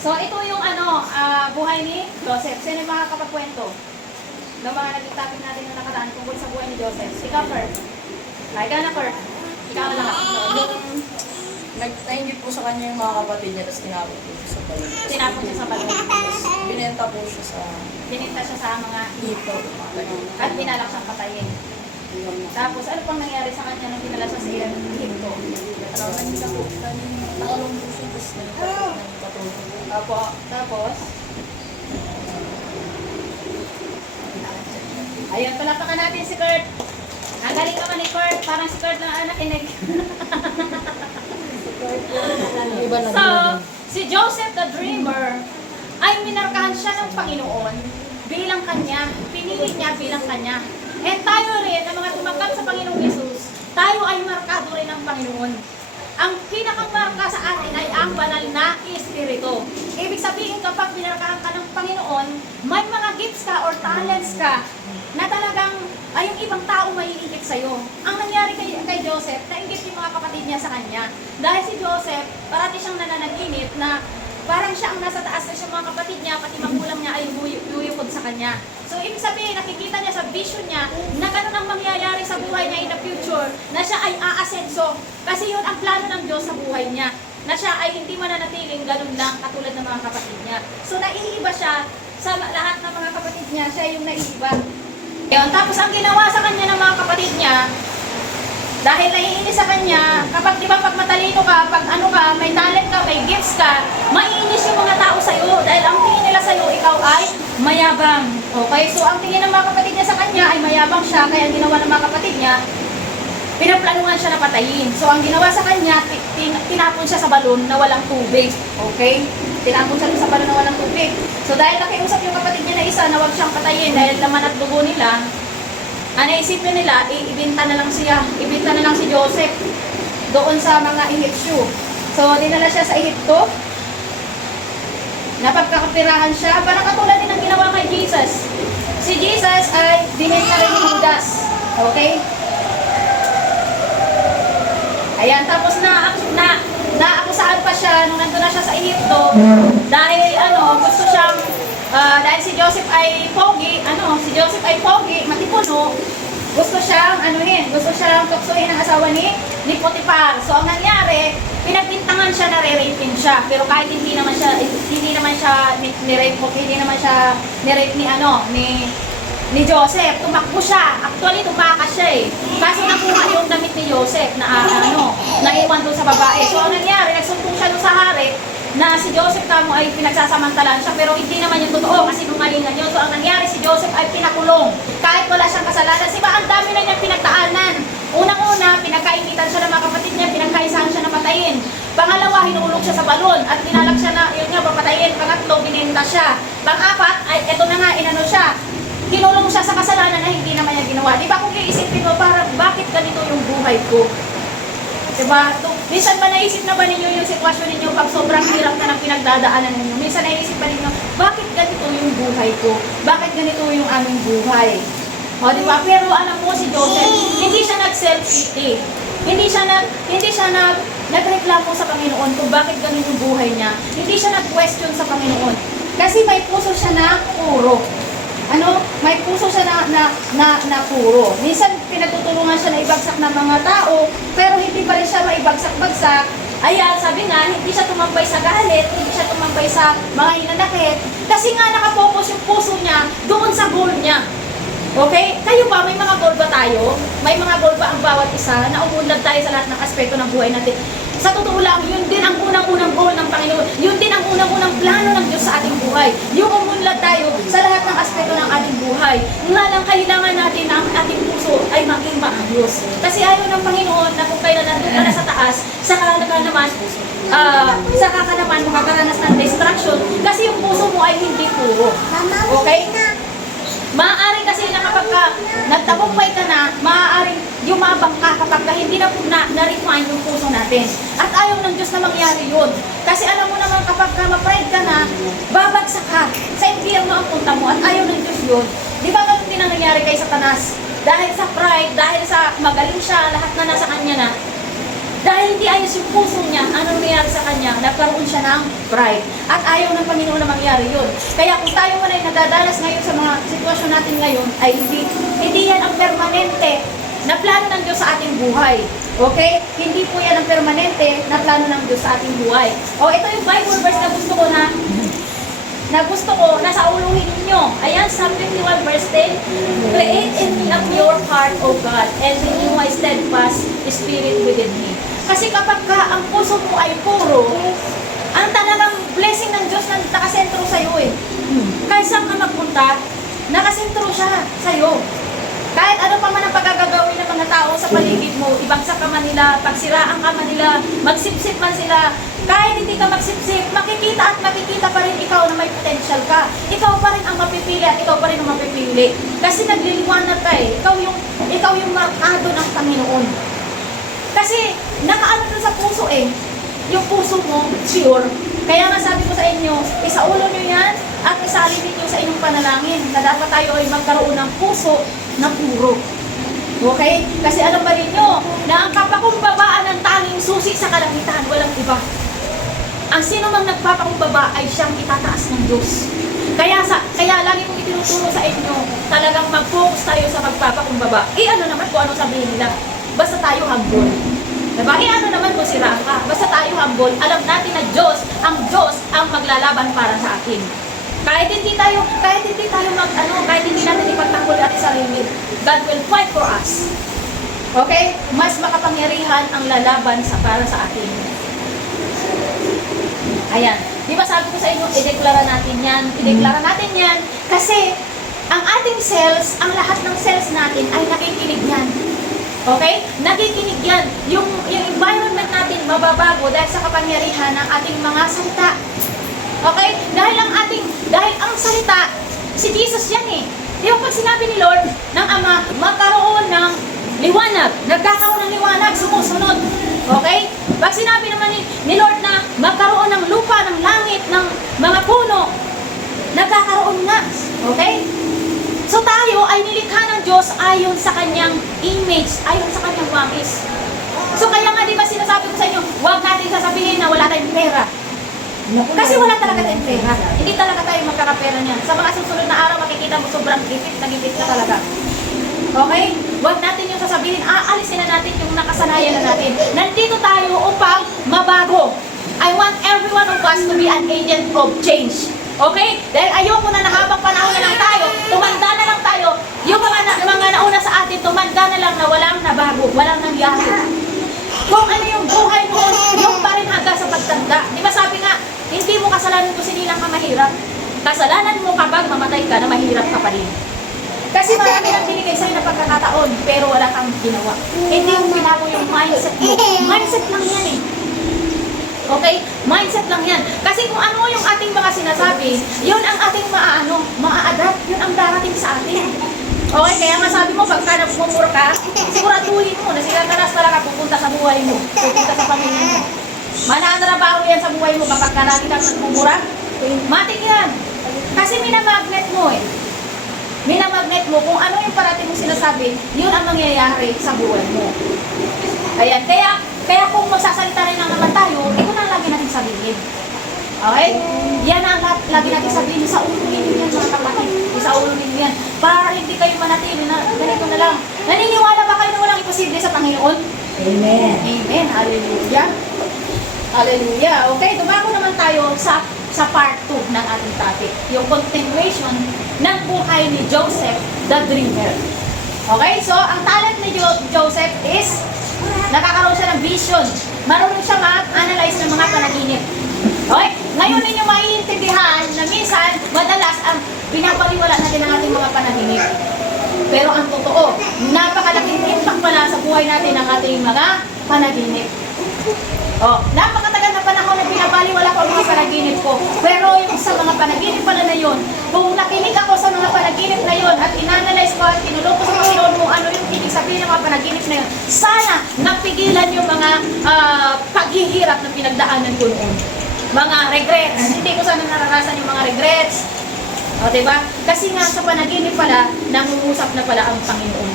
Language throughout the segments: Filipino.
So, ito yung buhay ni Joseph. Sino yung makakapagkwento ng mga naging topic natin yung nakaraan tungkol sa buhay ni Joseph? Ikaw, Kurt. Ay, ka na, Kurt. Ikaw na lang. Nag-nainggit po sa kanya yung mga kapatid niya, tapos tinapon po siya sa balon. Tinapon siya sa balon. Binenta po siya sa Bininta siya sa mga hito. at binalak siyang patayin. Tapos, ano pang nangyari sa kanya nung dinala siya sa Egypto? Nagkita po, nakalong po siya, tapos nagpatulog. Tapos, ayun, palapakan natin si Kurt. Ang galing naman ni Kurt. Parang si Kurt na nakinig. So, si Joseph the Dreamer ay minarkahan siya ng Panginoon bilang kanya. Pinili niya bilang kanya. And tayo rin, na mga tumanggap sa Panginoong Yesus, tayo ay markado rin ng Panginoon. Ang pinakamarka sa atin ay ang banal na Espiritu. Ibig sabihin, kapag binarkahan ka ng Panginoon, may mga gifts ka or talents ka na talagang ay yung ibang tao maiinggit sa'yo. Ang nangyari kay Joseph, nainggit yung mga kapatid niya sa kanya. Dahil si Joseph, parati siyang nananaginip na parang siya ang nasa taas na siya mga kapatid niya, pati magulang niya ay luyukod sa kanya. So, ibig sabihin, nakikita niya sa vision niya na ganun ang mangyayari sa buhay niya in the future, na siya ay aasenso. Kasi yun ang plano ng Diyos sa buhay niya, na siya ay hindi mananatiling ganun lang katulad ng mga kapatid niya. So, naiiba siya sa lahat ng mga kapatid niya, siya yung naiiba. Yun, tapos ang ginawa sa kanya ng mga kapatid niya, dahil naiinis sa kanya, kapag di ba pag matalino ka, pag ano ka, may talent ka, may gifts ka, maiinis yung mga tao sa'yo dahil ang tingin nila sa'yo, ikaw ay mayabang. Okay, so ang tingin ng mga kapatid niya sa kanya ay mayabang siya, kaya ang ginawa ng mga kapatid niya, pinaplanuhan siya na patayin. So ang ginawa sa kanya, tinapon siya sa balon na walang tubig. Okay? Tinapon siya sa balon na walang tubig. So dahil nakiusap yung kapatid niya na isa na huwag siyang patayin dahil laman at dugo nila, naisipin nila, ibinta na lang si Joseph doon sa mga Egyptyo. So, dinala siya sa Egypto. Napagkakapirahan siya. Parang katulad din ang ginawa kay Jesus. Si Jesus ay binenta rin ni Judas. Okay? Ayan, tapos naakusahan pa siya nung nandun na siya sa Egypto dahil gusto siyang dahil si Joseph ay pogi, matipuno, gusto siyang tuksuhin ang asawa ni Potiphar. So ang nangyari, pinagbintangan siya na re-rapin siya. Pero kahit hindi naman siya ni-rape ni Joseph, tumakbo siya. Actually, tumakas siya eh. Kaso nakuha yung damit ni Joseph na naiwan doon sa babae. So ang nangyari, nagsumbong siya doon sa hari na si Joseph tamo ay pinagsasamantalaan siya, pero hindi naman yung totoo kasi numalingan yun. So ang nangyari, si Joseph ay pinakulong kahit wala siyang kasalanan. Diba ang dami na niyang pinagdaanan. Unang-una, pinagkainitan siya ng mga kapatid niya, pinagkaisahan siya na patayin. Pangalawa, hinulog siya sa balon at tinalak siya na yun nga papatayin. Pangatlo, bininta siya. Pang-apat, ay eto na nga, siya. Kinulong siya sa kasalanan na hindi naman niya ginawa. Diba kung iisipin mo, parang bakit ganito yung buhay ko? Diba? Minsan ba naisip na ba ninyo yung sitwasyon ninyo pag sobrang hirap na ng pinagdadaanan ninyo? Minsan naisip ba ninyo, bakit ganito yung buhay ko? Bakit ganito yung aming buhay? O, diba? Pero alam mo si Joseph, hindi siya nag-self-pity. Hindi siya nagreklamo sa Panginoon kung bakit ganito yung buhay niya. Hindi siya nag-question sa Panginoon. Kasi may puso siya na puro. May puso siya na puro. Minsan pinagtutulungan siya na ibagsak ng mga tao, pero hindi pa rin siya maibagsak-bagsak. Ayan, sabi nga, hindi siya tumambay sa galit, hindi siya tumambay sa mga hinanakit, kasi nga nakapokus yung puso niya doon sa goal niya. Okay? Kayo ba, may mga goal ba tayo? May mga goal ba ang bawat isa na umunlad tayo sa lahat ng aspeto ng buhay natin? Sa totoo lang, yun din ang unang-unang goal ng Panginoon. Yun din ang unang-unang plano ng Diyos sa ating buhay. Yung umunlad tayo sa lahat ng aspeto ng ating buhay. Nga lang, kailangan natin na ang ating puso ay maging maayos. Kasi ayaw ng Panginoon na kung kailan nandun ka na sa taas, saka ka naman makakaranas ng distraction kasi yung puso mo ay hindi puro. Okay? Maaari kasi na kapag nagtagumpay ka na, maaaring yumabang ka kapag hindi na-refine yung puso natin. At ayaw ng Diyos na mangyari yun. Kasi alam mo naman kapag ma-pride ka na, babagsak ka. Sa impyerno ang punta mo at ayaw ng Diyos yun. Di ba ganun din ang nangyari kay Satanas? Dahil sa pride, dahil sa magaling siya, lahat na nasa kanya na, Dahil hindi ayos yung puso niya, ano nangyayari sa kanya? Nagkaroon siya ng pride. At ayaw ng Panginoon na mangyari yun. Kaya kung tayo man ay nadadalas ngayon sa mga sitwasyon natin ngayon, ay hindi yan ang permanente na plano ng Diyos sa ating buhay. Okay? Hindi po yan ang permanente na plano ng Diyos sa ating buhay. O, ito yung Bible verse na gusto ko nasa uluhin ninyo. Ayan, Psalm 51 verse 10. Create in me a pure heart, O God, and renew my steadfast spirit within me. Kasi kapag ang puso mo ay puro, ang talagang blessing ng Diyos na nakasentro sa'yo eh. Kahit saan ka magpunta, nakasentro siya sa'yo. Kahit ano pa man ang pagkagagawin ng mga tao sa paligid mo, ibagsak ka man nila, pagsiraan ka man nila, magsipsip man sila, kahit hindi ka magsipsip, makikita at makikita pa rin ikaw na may potential ka. Ikaw pa rin ang mapipili at ikaw pa rin ang mapipili. Kasi nagliliwanag ka eh. Ikaw yung markado ng Panginoon. Kasi nakaano dun sa puso eh. Yung puso mo, pure. Kaya nga sabi ko sa inyo, isaulo nyo yan at isalin ninyo sa inyong panalangin na dapat tayo ay magkaroon ng puso na puro. Okay? Kasi alam ba ninyo na ang kapakumbabaan ng tanging susi sa kalangitan, walang iba. Ang sino mang nagpapakumbaba ay siyang itataas ng Diyos. Kaya lagi kong itinuturo sa inyo, talagang mag-focus tayo sa magpapakumbaba. Ano naman kung ano sabihin nila. Basta tayo humble. Diba? ano naman kung sira ka. Basta tayo humble, alam natin na Diyos ang maglalaban para sa atin. Kahit hindi natin ipagtanggol ating sarili, God will fight for us. Okay? Mas makapangyarihan ang lalaban para sa atin. Ayan. Di ba sabi ko sa inyo, ideklara natin yan. Kasi, ang ating cells, ang lahat ng cells natin ay nakikinig yan. Okay? Nakikinig yan. Yung environment natin mababago dahil sa kapangyarihan ng ating mga salita. Okay? Dahil ang salita, si Jesus yan eh. Di ba pag sinabi ni Lord ng Ama, magkaroon ng liwanag, nagkakaroon ng liwanag, sumusunod. Okay? Pag sinabi naman ni Lord na magkaroon ng lupa, ng langit, ng mga puno, nagkakaroon nga. Okay? So tayo ay nilikha ng Diyos ayon sa kanyang image, ayon sa kanyang wangis. So kaya nga di ba sinasabi ko sa inyo, huwag natin sasabihin na wala tayong pera. Kasi wala talaga tayong pera. Hindi talaga tayo magkakapera niyan. Sa mga susunod na araw, makikita mo sobrang gipit, nagipit ka talaga. Okay? Huwag natin yung sasabihin, alisin na natin yung nakasanayan na natin. Nandito tayo upang mabago. I want every one of us to be an agent of change. Okay? Dahil ayoko na habang panahon na lang tayo, tumanda na lang tayo, yung mga nauna sa atin, tumanda na lang na walang nabago, walang nangyari. Kung ano yung buhay mo, yung pa rin hanggang sa pagtanda. Di ba sabi nga, hindi mo kasalanan kung sinilang ka mahirap. Kasalanan mo kapag mamatay ka na mahirap ka pa rin. Kasi marami lang binigay sa'yo na pagkakataon, pero wala kang ginawa. Hindi mo binago yung mindset mo. Mindset lang yan eh. Okay? Mindset lang yan. Kasi kung ano yung ating mga sinasabi, yun ang ating maa-adapt. Yun ang darating sa atin. Okay? Kaya nga sabi mo, pagka nagmumura ka, siguraduhin mo na sila talas talaga pupunta sa buhay mo. Pupunta sa pamilya mo. Mananarabaho yan sa buhay mo kapag karami kang nagmumura. Matik yan. Kasi minamagnet mo eh. Minamagnet mo kung ano yung parating mong sinasabi, yun ang mangyayari sa buhay mo. Ayan. Kaya kung magsasalita rin lang naman tayo, ito na lagi natin sabihin. Okay? Yan ang lagi natin sabihin. Sa ulo ninyo yan, mga kapatid. Sa ulo ninyo yan. Para hindi kayo manatili na ganito na lang. Naniniwala ba kayo na walang imposible sa Panginoon? Amen. Amen. Hallelujah. Hallelujah. Okay, dumako naman tayo sa part 2 ng ating topic. Yung continuation ng buhay ni Joseph, the dreamer. Okay, so ang talent ni Joseph is nakakaroon siya ng vision. Marunong siya mag-analyze ng mga panaginip. Okay? Ngayon ninyo maiintindihan na minsan, madalas, ang pinapaliwala natin ang ating mga panaginip. Pero ang totoo, napakalaking impact pala sa buhay natin ang ating mga panaginip. Napakatagal na panahon na pinabaliwala ko ang mga panaginip ko. Pero yung sa mga panaginip pala na yun, kung nakinig ako sa mga panaginip na yun at inanalyze ko at tinulog ko sa Panginoon mo ano yung ibig sabihin ng mga panaginip na yun, sana napigilan yung mga paghihirap na pinagdaanan ko noon. Mga regrets. Hindi ko sana naranasan yung mga regrets. Diba? Kasi nga sa panaginip pala, nangungusap na pala ang Panginoon.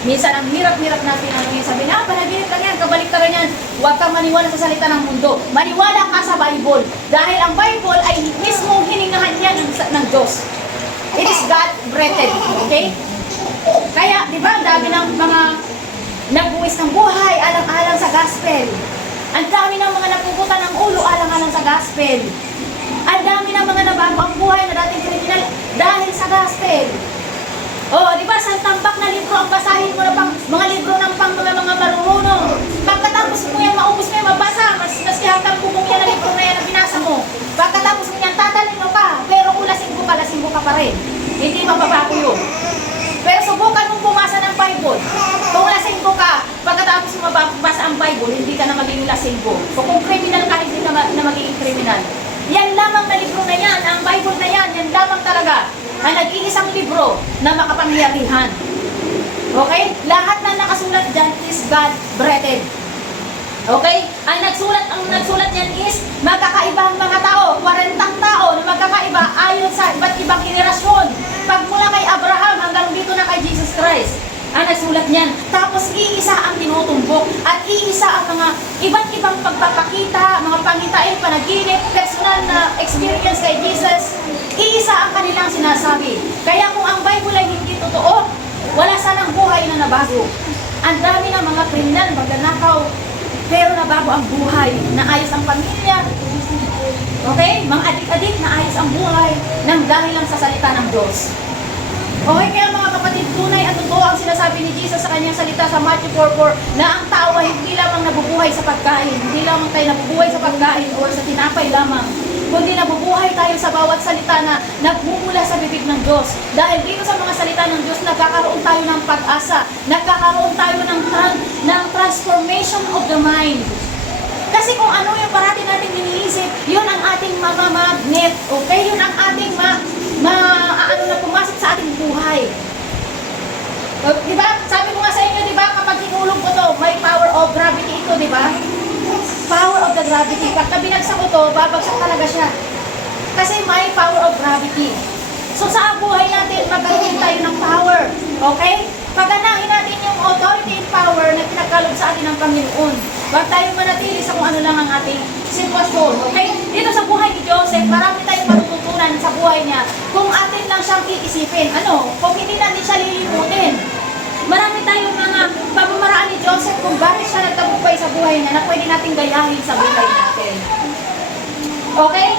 Minsan ang hirap-hirap natin sabi niya, panaginip lang yan, kabaliktaran yan. Huwag kang maniwala sa salita ng mundo. Maniwala ka sa Bible. Dahil ang Bible ay mismo hiningahan yan ng Diyos. It is God-breathed. Okay? Kaya, di ba, ang dami ng mga nagbuwis ng buhay, alang-alang sa gospel. Ang dami ng mga napuputan ng ulo, alang-alang sa gospel. Ang dami ng mga nabago ang buhay na dating kriminal dahil sa gospel. Oh, di ba, sa tambak na libro ang basahin mo na pang mga libro ng pang mga marurunong. Pagkatapos mo yan, maubos mo yan, mabasa, mas hanggang bubong yan na libro na yan na binasa mo. Pagkatapos mo yan, tatalin mo pa, pero kung lasing ka pa rin. Hindi mababago yun. Pero subukan mong bumasa ng Bible. Kung lasinggo ka, pagkatapos mo mabasa ang Bible, hindi ka na magiging lasinggo. O kung criminal ka, hindi ka na magiging criminal. Yan lamang na libro na yan, ang Bible na yan, yan lamang talaga ang nag-iisang libro na makapangyarihan. Okay? Lahat na nakasulat dyan is God-breathed. Okay? Ang nagsulat yan is magkakaibang mga tao, 40 tao na magkakaiba ayon sa iba't ibang henerasyon. Pag mula kay Abraham hanggang dito na kay Jesus Christ, ang nagsulat niyan. Tapos iisa ang tinutumbok at iisa ang mga iba't ibang pagpapakita, mga pangitain, panaginip, personal na experience kay Jesus. Iisa ang kanilang sinasabi. Kaya kung ang Bible ay hindi totoo, wala sanang buhay na nabago. Ang dami ng mga kriminal, magnanakaw, pero nabago ang buhay, naayos ang pamilya. Okay? Mga adik-adik, naayos ang buhay nang dahil lang sa salita ng Diyos. Okay, kaya mga kapatid, tunay at totoo ang sinasabi ni Jesus sa kanyang salita sa Matthew 4:4 na ang tao ay hindi lamang nabubuhay sa pagkain, hindi lamang tayo nabubuhay sa pagkain o sa tinapay lamang, kundi nabubuhay tayo sa bawat salita na nagmumula sa bibig ng Diyos. Dahil dito sa mga salita ng Diyos, nagkakaroon tayo ng pag-asa, nagkakaroon tayo ng transformation of the mind. Kasi kung ano yung parati nating iniisip, yun ang ating mamamagnet, okay? Yun ang ating na pumasok sa ating buhay. Di ba? Sabi ko nga sa inyo, di ba? Kapag hinulog ko to, may power of gravity ito, di ba? Power of the gravity. Pagka binagsak ko to, babagsak talaga siya. Kasi may power of gravity. So sa buhay natin, magkaroon tayo ng power. Okay? Paganahin natin yung authority and power na pinagkaloob sa atin ng Panginoon. Huwag tayong manatili sa kung ano lang ang ating sitwasyon. Okay? Dito sa buhay ni Joseph, marami tayong matututunan sa buhay niya kung atin lang siyang iisipin. Kung hindi natin siya lilimutin. Marami tayong mga pamamaraan ni Joseph kung bakit siya nagtagumpay sa buhay niya na pwede nating gayahin sa buhay natin. Okay?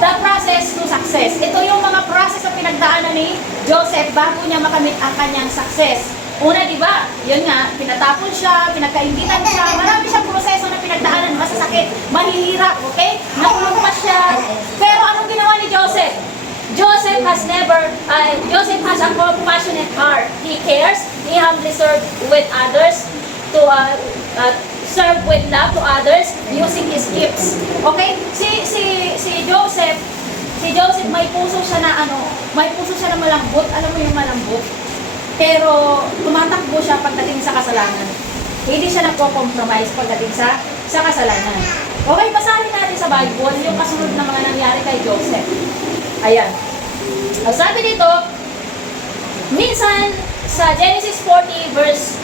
The process to success. Ito yung mga process na pinagdaanan ni Joseph bago niya makamit ang kanyang success. Una, di ba? Yun nga, pinatapon siya, pinagkaingitan siya, marami siyang proseso na pinagdaanan, masasakit, mahihirap, okay? Nakulong pa siya. Pero anong ginawa ni Joseph? Joseph has a compassionate heart. He cares, he humbly served with others to serve with love to others using his gifts. Okay? Si Joseph may puso siya na malambot. Alam mo yung malambot? Pero tumatakbo siya pagdating sa kasalanan. Hindi siya nagko-compromise pagdating sa kasalanan. Okay, basahin natin sa Bible yung kasunod na mga nangyari kay Joseph. Ayan. Ang sabi dito, minsan sa Genesis 40 verse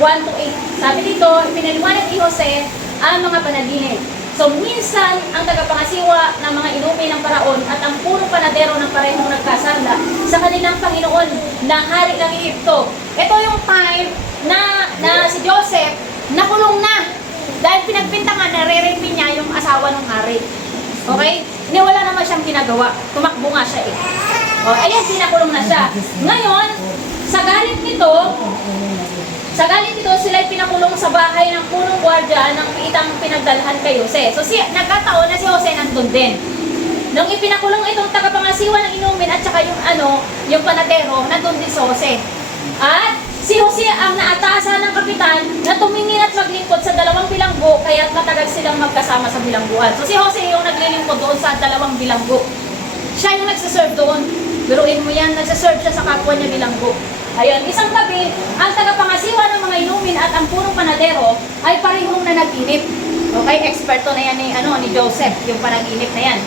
1 to 8, sabi dito, pinaliwanag ni Jose ang mga panaginip. So, minsan, ang tagapangasiwa ng mga inumin ng Paraon at ang puro panadero ng parehong nagkasala sa kanilang Panginoon na hari ng Egypto. Ito yung time na si Joseph nakulong na dahil pinagbintangan, nare-rape niya yung asawa ng hari. Okay? Wala naman siyang ginagawa. Tumakbo nga siya eh. O, ayan, pinakulong na siya. Ngayon, sa galit nito, sila'y pinakulong sa bahay ng punong gwardya ng piitang pinagdalhan kay Jose. So, nagkataon na si Jose nandun din. Nung ipinakulong itong tagapangasiwa ng inumin at saka yung panadero, nandun din si Jose. At si Jose ang naatasan ng kapitan na tumingin at maglingkod sa 2 bilanggo, kaya matagal silang magkasama sa bilangguan. So, si Jose yung naglilingkod doon sa 2 bilanggo. Siya yung nagsaserve doon. Biruin mo yan, nagsaserve siya sa kapwa niya bilanggo. Ayun, isang gabi, ang tagapangasiwa ng mga inumin at ang purong panadero ay parehong na naginip. Okay, eksperto na yan ni Joseph, yung panaginip na yan.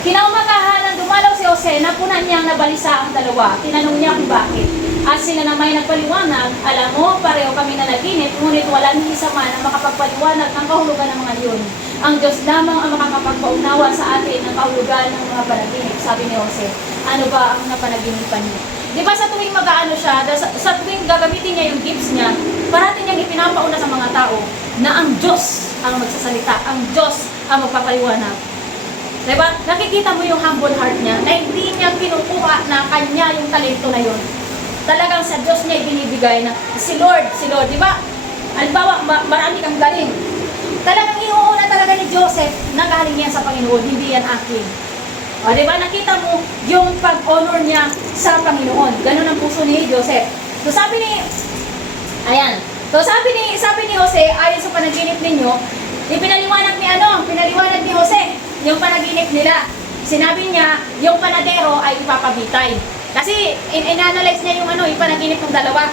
Kinaumagahan, dumalaw si Jose, napunan niyang nabalisa ang dalawa. Tinanong niya kung bakit. At sila na may nagpaliwanag, alam mo, pareho kami na naginip, ngunit wala ni isa man ang makapagpaliwanag ng kahulugan ng mga iyon. Ang Diyos lamang ang makakapagpaunawa sa atin ng kahulugan ng mga panaginip, sabi ni Jose. Ano ba ang napanaginipan niya? Di ba sa tuwing mag-aano siya, sa tuwing gagamitin niya yung gifts niya, parating niyang ipinapauna sa mga tao na ang Diyos ang magsasalita, ang Diyos ang magpapaliwanag. Diba? Nakikita mo yung humble heart niya na hindi niya kinukuha na kanya yung talento na yun. Talagang sa Diyos niya ibinibigay na si Lord, di ba? Halimbawa, marami kang galing. Talagang inuuna talaga ni Joseph na galing yan sa Panginoon, hindi yan akin. O, di ba? Nakita mo yung pag-honor niya sa Panginoon. Ganun ang puso ni Joseph. So sabi ni Jose, ayon sa panaginip ninyo, pinaliwanag ni Jose yung panaginip nila. Sinabi niya, yung panadero ay ipapabitay. Kasi in-analyze niya yung panaginip ng dalawa.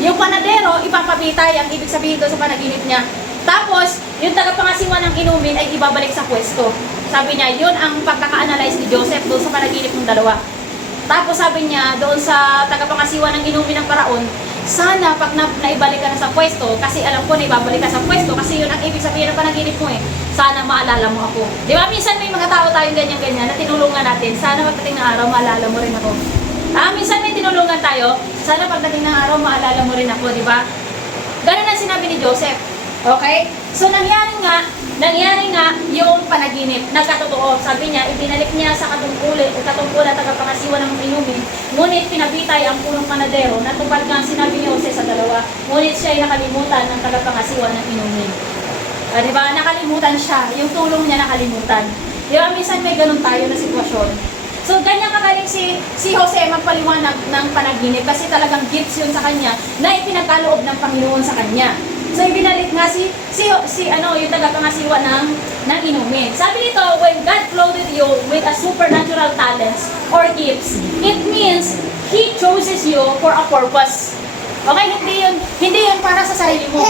Yung panadero, ipapabitay, ang ibig sabihin doon sa panaginip niya. Tapos, yung tagapangasiwa ng inumin ay ibabalik sa pwesto. Sabi niya, yun ang pagkaka-analyze ni Joseph doon sa panaginip ng dalawa. Tapos sabi niya, doon sa tagapangasiwa ng inumin ng paraon, sana pag naibalik ka na sa pwesto, kasi alam ko na ibabalik ka sa pwesto, kasi yun ang ibig sabihin ng panaginip mo sana maalala mo ako. Di ba, minsan may mga tao tayong ganyan-ganyan na tinulungan natin, sana pagdating ng araw, maalala mo rin ako. Minsan may tinulungan tayo, sana pagdating ng araw, maalala mo rin ako, di ba? Ganun ang sinabi ni Joseph. Okay? So, nangyari nga yung panaginip, nagkatotoo. Sabi niya, ibinalik niya sa katungkulan tagapangasiwa ng inumin, ngunit pinabitay ang punong panadero, natupad nga ang sinabi ni Jose sa dalawa, ngunit siya ay nakalimutan ng tagapangasiwa ng inumin. Diba? Nakalimutan siya, yung tulong niya nakalimutan. Diba? Minsan may ganun tayo na sitwasyon. So, ganyan kagaling si Jose magpaliwanag ng panaginip kasi talagang gifts yun sa kanya na ipinagkaloob ng Panginoon sa kanya. So, ibinalik nga yung tagapangasiwa ng inumin. Sabi nito, when God clothed you with a supernatural talents or gifts, it means He chooses you for a purpose. Okay? Hindi yun para sa sarili mo.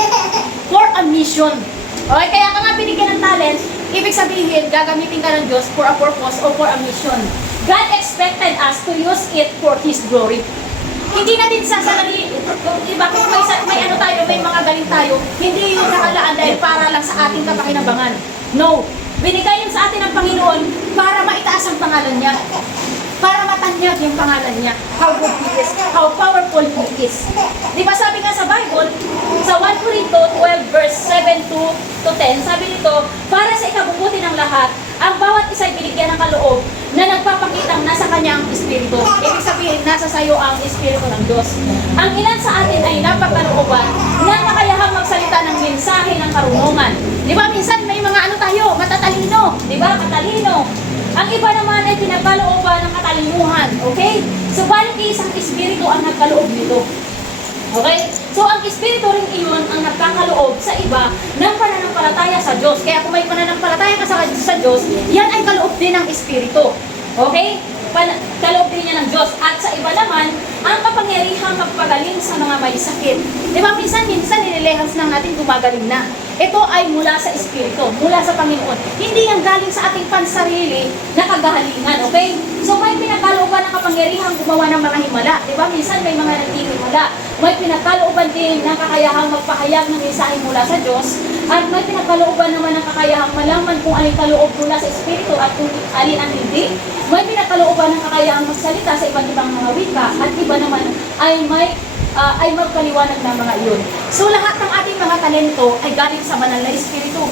For a mission. Okay? Kaya ka nga binigyan ng talents, ibig sabihin, gagamitin ka ng Diyos for a purpose or for a mission. God expected us to use it for His glory. Hindi natin sasalari, diba, kung may mga galing tayo, hindi yung nakalaan dahil para lang sa ating kapakinabangan. No. Binigay yun sa atin ng Panginoon para maitaas ang pangalan niya. Para matanyag yung pangalan niya. How good He is. How powerful He is. Diba sabi nga sa Bible, sa 1 Corinto 12 verse 7 to 10, sabi nito, para sa ikabubuti ng lahat, ang bawat isa'y binigyan ng kaloob na nagpapakitang nasa kanya ang Espiritu. Ibig sabihin, nasa sayo ang Espiritu ng Diyos. Ang ilan sa atin ay napagkalooban na nakayahang magsalita ng mensahe ng karunungan. Di ba, minsan may mga tayo, matatalino. Di ba, matalino. Ang iba naman ay pinagkalooban ng katalinuhan. Okay? So, balik isang Espiritu ang nagkaloob nito. Okay? So, ang Espiritu rin iyon ang nagkakaloob sa iba ng pananampalataya sa Diyos. Kaya kung may pananampalataya ka sa Diyos, yan ay kaloob din ng Espiritu. Okay? Kaloob din niya ng Diyos. At sa iba naman, ang kapangyarihang magpagaling sa mga may sakit. Di ba? Minsan nililehans lang natin gumagaling na. Ito ay mula sa Espiritu, mula sa Panginoon. Hindi yan galing sa ating pansarili na kagalingan, okay? So may pinagkalooban ng kapangyarihang gumawa ng mga himala. Diba? Minsan may mga nagtihimala. May pinagkalooban din ng kakayahang magpahayag ng mensahe mula sa Diyos. At may pinagkalooban naman ng kakayahang malaman kung alin kaloob mula sa Espiritu at kung alin ang hindi. May pinagkalooban ng kakayahang magsalita sa iba't ibang mga wika. At iba naman ay magpaliwanag ng mga iyon. So lahat ng ating mga talento ay galing sa banal na Espiritu.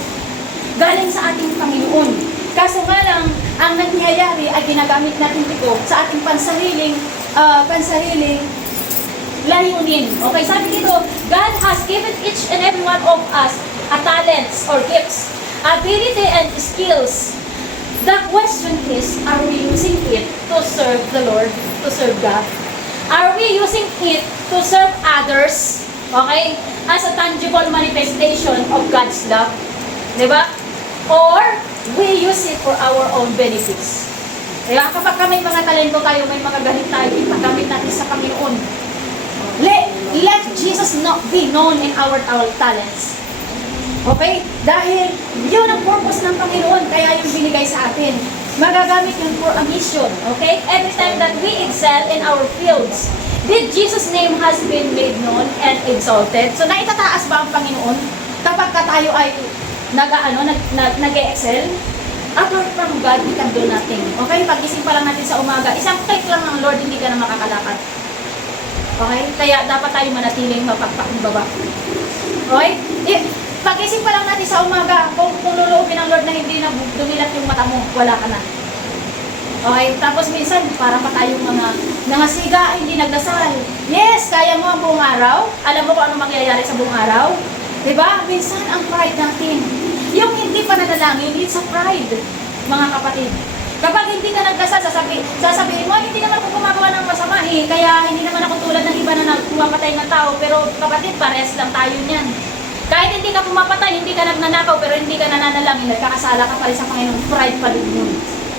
Galing sa ating Panginoon. Kaso nga lang, ang nangyayari ay ginagamit natin ito sa ating pansariling layunin. Okay, sabi dito, God has given each and every one of us a talents or gifts, ability and skills. The question is, are we using it to serve the Lord, to serve God? Are we using it to serve others, okay, as a tangible manifestation of God's love? Diba? Or we use it for our own benefits. Diba? Kapag may mga talento tayo, may mga galing tayo, ipagamit natin sa Panginoon. Let Jesus not be known in our talents. Okay? Dahil yun ang purpose ng Panginoon, kaya yung binigay sa atin. Magagamit yun for a mission. Okay? Every time that we excel in our fields, Did Jesus' name has been made known and exalted? So, naitataas ba ang Panginoon kapag ka tayo ay nag-excel? Apart from God, we can do nothing. Okay? Pag-isip pa lang natin sa umaga, isang click lang ng Lord, hindi ka na makakalakad. Okay? Kaya dapat tayo manatiling mapagpakumbaba. Okay? Pag-isip pa lang natin sa umaga, kung luluubin ng Lord na hindi na dumilat yung mata mo, wala ka na. Okay? Tapos minsan, para pa tayong mga nangasiga, hindi nagdasal. Yes, kaya mo ang buong araw. Alam mo kung ano mangyayari sa buong araw. Diba? Minsan, ang pride natin. Yung hindi pa nanalangin, it's a pride, mga kapatid. Kapag hindi ka nagdasal, sasabihin mo, hindi naman ako gumagawa ng masama eh. Kaya hindi naman ako tulad ng iba na pumapatay ng tao. Pero kapatid, parehas lang tayo niyan. Kahit hindi ka pumapatay, hindi ka nagnanakaw, pero hindi ka nananalangin, nagkakasala ka pa rin sa Panginoon, pride pa rin yun.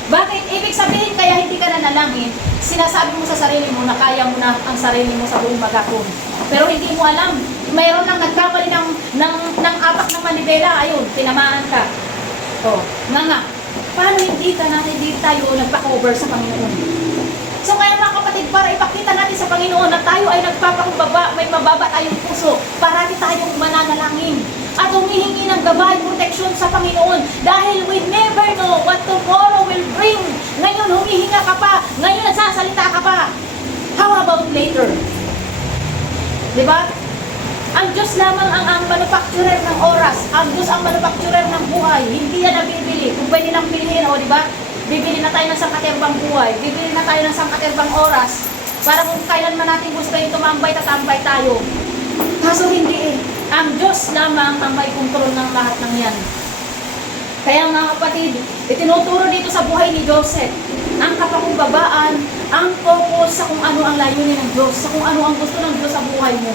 Bakit? Ibig sabihin kaya hindi ka nanalangin, sinasabi mo sa sarili mo na kaya mo na ang sarili mo sa buong maghapon. Pero hindi mo alam, mayroon lang nagkamali ng apak ng manibela, ayun, tinamaan ka. O, nga. Paano hindi tayo nagpa-cover sa Panginoon? So kaya mga kapatid, para ipakita natin sa Panginoon na tayo ay nagpapakumbaba, may mababa tayong puso, parati tayong mananalangin at humihingi ng gabay, proteksyon sa Panginoon dahil we never know what tomorrow will bring. Ngayon humihinga ka pa, ngayon nagsasalita ka pa. How about later? Diba? Ang Diyos lamang ang manufacturer ng oras. Ang Diyos ang manufacturer ng buhay. Hindi yan nabibili. Kung pwede lang bilhin, o diba? Bibili na tayo ng sangkaterbang buhay. Bibili na tayo ng sangkaterbang oras. Para kung kailan man natin gusto yung tumambay, tatambay tayo. Kaso hindi eh. Ang Diyos lamang ang may kontrol ng lahat ng yan. Kaya mga kapatid, itinuturo dito sa buhay ni Joseph ang kapakumbabaan, ang focus sa kung ano ang layunin ng Diyos, sa kung ano ang gusto ng Diyos sa buhay mo.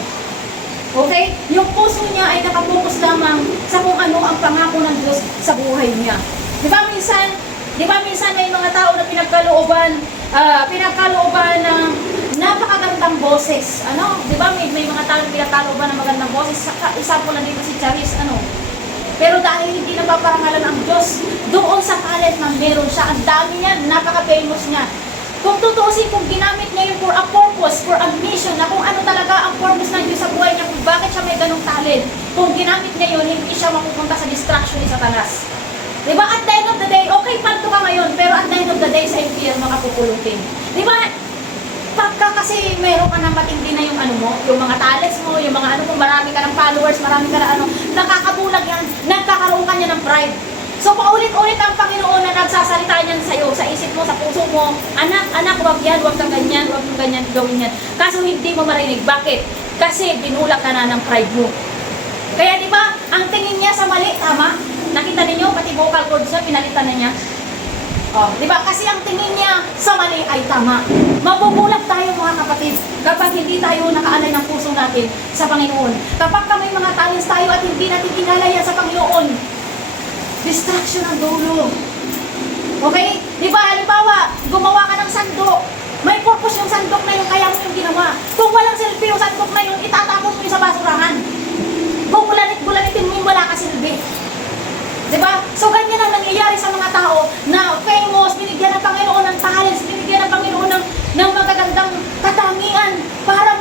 Okay? Yung puso niya ay nakapokus lamang sa kung ano ang pangako ng Diyos sa buhay niya. Di ba minsan may mga tao na pinagkalooban ng napakagandang boses. Di ba may mga tao na pinagkalooban ng magandang boses. Isa po lang dito si Charis, Pero dahil hindi napaparangalan ang Diyos, doon sa talent na meron siya, ang dami niya, napaka-famous niya. Kung tutuusin, kung ginamit niya yun for a purpose, for a mission, na kung ano talaga ang purpose ng Diyos sa buhay niya, kung bakit siya may ganong talent, kung ginamit niya yun, hindi siya mapupunta sa distraction ni Satanas. Diba? At the end of the day, okay, panto ka ngayon, pero at the end of the day, sa impyerno ka pupulutin. Diba? Pagka kasi meron ka ng matindi na yung yung mga talents mo, yung mga marami ka ng followers, marami ka na nakakabulag yan, nagkakaroon ka niya ng pride. So, paulit-ulit ang Panginoon na nagsasalita niyan sa'yo, sa isip mo, sa puso mo, anak, huwag yan, huwag kang ganyan, gawin yan. Kaso hindi mo marinig. Bakit? Kasi binulak ka na ng pride mo. Kaya di ba, ang tingin niya sa mali, tama? Nakita ninyo, pati vocal cords niya, pinalitan na niya. Di ba? Kasi ang tingin niya sa mali ay tama. Mabubulak tayo mga kapatid kapag hindi tayo nakaalay ng puso natin sa Panginoon. Kapag may mga talents tayo at hindi natin kinalayan sa Panginoon, distraction ang dulo. Okay? Di ba, halimbawa, gumawa ka ng sandok. May purpose yung sandok na yun, kaya mo yung ginawa. Kung walang silbi yung sandok na yun, itatapon mo yung sa basurahan. Kung bulanitin mo yung wala ka silbi. Di ba? So, ganyan ang nangyayari sa mga tao na famous, binigyan ng Panginoon ng talents, binigyan ng Panginoon ng magagandang katangian para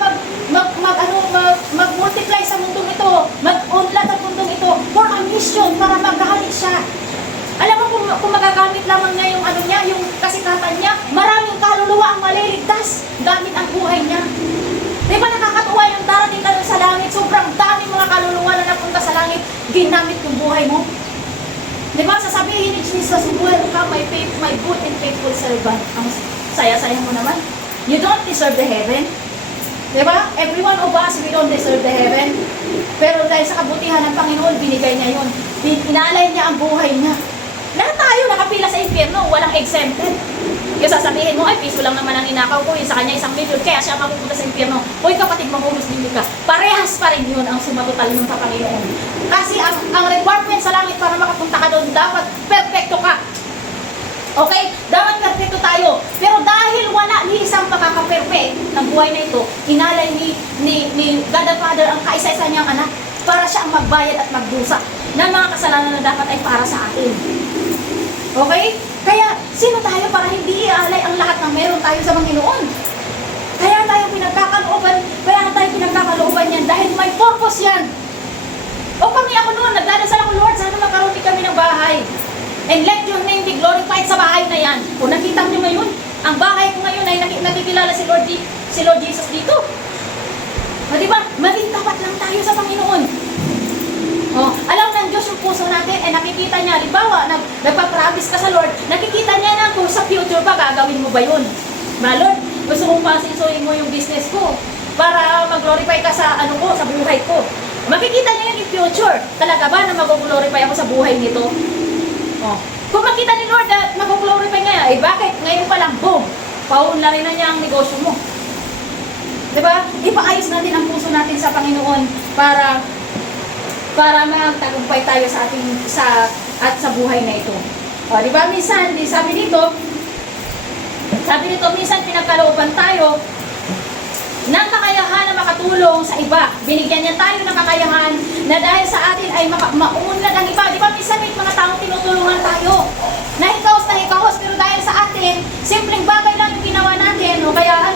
mag-multiply sa mundong ito, mag-unlad ang mundong ito for a mission, para maghalit siya. Alam mo kung magagamit lamang niya yung kasikatan niya, maraming kaluluwa ang maliligtas gamit ang buhay niya. Di ba nakakatuwa yung darating ka sa langit, sobrang daming mga kaluluwa na napunta sa langit, ginamit yung buhay mo. Di ba sasabihin ni Jesus, welcome my good and faithful servant. Ang saya-saya mo naman. You don't deserve the heaven. Diba? Every one of us, we don't deserve the heaven. Pero dahil sa kabutihan ng Panginoon, binigay niya yun. Inalay niya ang buhay niya. Lahat tayo nakapila sa impyerno, walang exempted. Yung sasabihin mo, ay piso lang naman ang inakaw ko, yung sa kanya 1 million, kaya siya mapupunta sa impyerno. Hoy kapatid, mahumuslim ka. Parehas pa rin yun ang sumatotal nun sa Panginoon. Kasi ang requirement sa langit para makapunta ka doon, dapat perfecto ka. Okay? Dapat perfecto tayo. Pero dahil wala ni isang pakaka-perfect ng buhay na ito, inalay ni God the Father ang kaisa-isa niyang anak para siya ang magbayad at magdusa ng mga kasalanan na dapat ay para sa atin. Okay? Kaya, sino tayo para hindi ialay ang lahat ng meron tayo sa Panginoon? Kaya tayo pinagkakalooban dahil may purpose yan. O kami ako noon, nagdadasal ako, Lord, sana magkaroon din kami ng bahay. And let your name be glorified sa bahay na yan. Kung nakita niyo ngayon, ang bahay ko ngayon ay nakikilala si Lord Jesus dito. O diba, maging tapat lang tayo sa Panginoon. O, alam ng Diyos yung puso natin, eh nakikita niya, halimbawa, nagpa-promise ka sa Lord, nakikita niya na kung sa future pa, gagawin mo ba yun? Lord, gusto kong pasinsuin mo yung business ko para mag-glorify ka sa sa buhay ko. Makikita niya yung future. Talaga ba na mag-glorify ako sa buhay nito? Oh. Kung makita ni Lord na mag-glorify nga, eh bakit? Ngayon pa lang, boom! Paunlarin na niya ang negosyo mo. Diba? Ipaayos natin ang puso natin sa Panginoon para magtagumpay tayo sa ating sa buhay na ito. O, diba? Minsan, sabi dito, minsan pinagkalooban tayo ng kakayahan na makatulong sa iba. Binigyan niya tayo ng kakayahan na dahil sa atin ay maunlad ang iba. Di ba minsan may mga taong tinutulungan tayo na hikahos, pero dahil sa atin, simpleng bagay lang yung ginawa natin, o kaya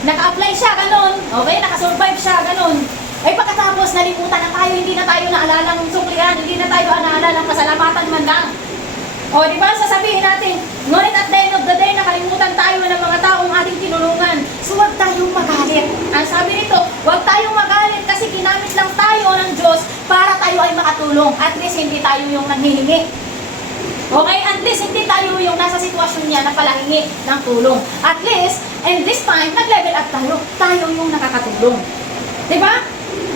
naka-apply siya, ganun, okay, naka-survive siya, ganun. Ay pagkatapos, nalimutan na tayo, hindi na tayo naalala ng suklian, hindi na tayo naalala ng kasalamatan man lang. O, di ba, sasabihin natin, ngunit at the end of the day, nakalimutan tayo ng mga taong ating tinulungan. So, huwag tayong magalit. Ang sabi nito, huwag tayong magalit kasi ginamit lang tayo ng Diyos para tayo ay makatulong. At least, hindi tayo yung nanghihingi. Okay? At least, hindi tayo yung nasa sitwasyon niya na palahingi ng tulong. At least, and this time, nag-level up tayo. Tayo yung nakakatulong. Di ba?